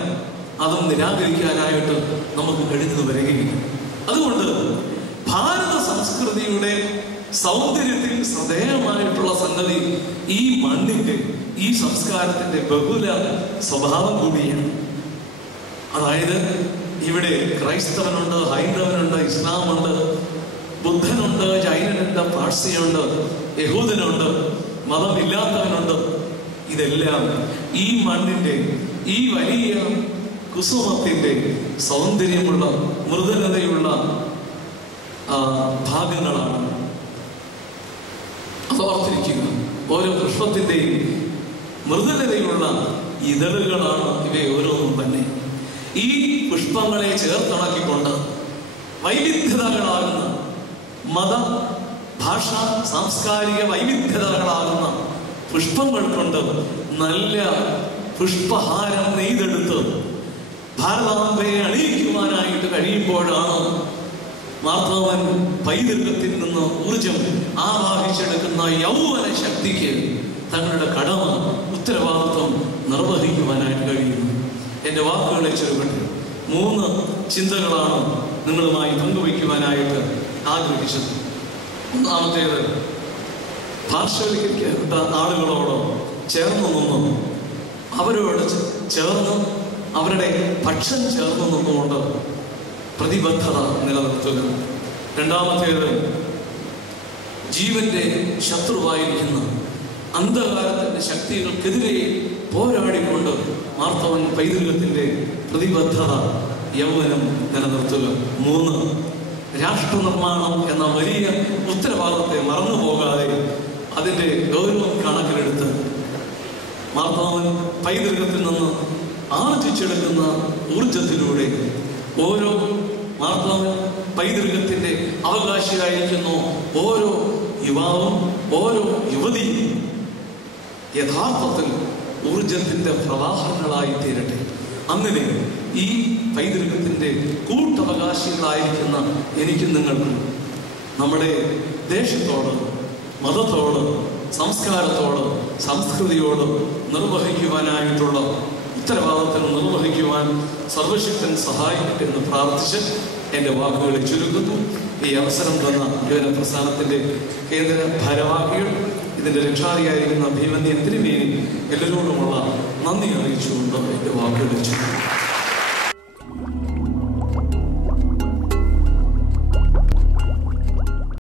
അതും നിരാകരിക്കാനായിട്ട് നമുക്ക് കഴിഞ്ഞു വരികയില്ല. അതുകൊണ്ട് ഭാരത സംസ്കൃതിയുടെ സൗന്ദര്യത്തിൽ ശ്രദ്ധേയമായിട്ടുള്ള സംഗതി ഈ മണ്ണിന്റെ, ഈ സംസ്കാരത്തിന്റെ ബഹുല സ്വഭാവം കൂടിയാണ്. അതായത് ഇവിടെ ക്രൈസ്തവനുണ്ട്, ഹൈന്ദവനുണ്ട്, ഇസ്ലാമുണ്ട്, ബുദ്ധനുണ്ട്, ജൈനനുണ്ട്, പാഴ്സിയുണ്ട്, യഹൂദനുണ്ട്, മതമില്ലാത്തവനുണ്ട്. ഇതെല്ലാം ഈ മണ്ണിന്റെ, ഈ വലിയ കുസുമത്തിന്റെ സൗന്ദര്യമുള്ള, മൃദുലതയുള്ള ഭാഗങ്ങളാണ്. അതോർത്തിരിക്കുക. ഓരോ പുഷ്പത്തിന്റെയും മൃദുലതയുള്ള ഇതളുകളാണ് ഇവയെ ഓരോന്നും തന്നെ. ഈ പുഷ്പങ്ങളെ ചേർത്തിണക്കിക്കൊണ്ട് വൈവിധ്യതകളാകുന്ന മത ഭാഷാ സാംസ്കാരിക വൈവിധ്യതകളാകുന്ന പുഷ്പങ്ങൾ കൊണ്ട് നല്ല പുഷ്പഹാരം നെയ്തെടുത്ത് ഭാരതാംബയെ അണിയിക്കുവാനായിട്ട് കഴിയുമ്പോഴാണ് മാർത്തോമൻ പൈതൃകത്തിൽ നിന്ന് ഊർജം ആവാഹിച്ചെടുക്കുന്ന യൗവന ശക്തിക്ക് തങ്ങളുടെ കടമ ഉത്തരവാദിത്വം നിർവഹിക്കുവാനായിട്ട് കഴിയുന്നു. എൻ്റെ വാക്കുകളെ ചുരുക്കട്ടെ 3 ചിന്തകളാണ് നിങ്ങളുമായി പങ്കുവയ്ക്കുവാനായിട്ട് ആഗ്രഹിച്ചത്. ഒന്നാമത്തേത്, പാർശ്വവൽക്കരിക്കപ്പെട്ട ആളുകളോട് ചേർന്ന് നിന്നും അവരോട് ചേർന്ന് അവരുടെ പക്ഷം ചേർന്ന് നിന്നുകൊണ്ട് പ്രതിബദ്ധത നിലനിർത്തുക. രണ്ടാമത്തേത്, ജീവന്റെ ശത്രുവായിരിക്കുന്ന അന്ധകാരത്തിന്റെ ശക്തികൾക്കെതിരെ പോരാടിക്കൊണ്ട് മാർത്തോമൻ പൈതൃകത്തിന്റെ പ്രതിബദ്ധത യൗവനം നിലനിർത്തുക. 3, രാഷ്ട്ര നിർമ്മാണം എന്ന വലിയ ഉത്തരവാദിത്തത്തെ മറന്നുപോകാതെ അതിന്റെ ഗൗരവം കണക്കിലെടുത്ത് മാർത്തോമൻ പൈതൃകത്തിൽ നിന്ന് ആർജിച്ചെടുക്കുന്ന ഊർജത്തിലൂടെ ഓരോ മാർത്തോമൻ പൈതൃകത്തിന്റെ അവകാശിയായിരിക്കുന്ന ഓരോ യുവാവും ഓരോ യുവതിയും യഥാർത്ഥത്തിൽ ഊർജത്തിന്റെ പ്രവാഹങ്ങളായി തീരട്ടെ. അങ്ങനെ ഈ പൈതൃകത്തിന്റെ കൂട്ടവകാശികളായിരിക്കുന്ന എനിക്കും നിങ്ങൾക്കും നമ്മുടെ ദേശത്തോട്, മതത്തോട്, സംസ്കാരത്തോട്, സംസ്കൃതിയോട് നിർവഹിക്കുവാനായിട്ടുള്ള ഉത്തരവാദിത്തം നിർവഹിക്കുവാൻ സർവശക്തൻ സഹായിക്കട്ടെ എന്ന് പ്രാർത്ഥിച്ച് എൻ്റെ വാക്കുകളെ ചുരുക്കുന്നു. ഈ അവസരം തന്ന യുവന പ്രസ്ഥാനത്തിൻ്റെ കേന്ദ്ര ഭാരവാഹികൾ, ഇതിൻ്റെ രക്ഷാധികാരിയായിരിക്കുന്ന ഭീമന്യൻ തിരുമേനി, എല്ലാവരോടുമുള്ള നന്ദി അറിയിച്ചുകൊണ്ട് എൻ്റെ വാക്കുകൾ ചുരുക്കുന്നു.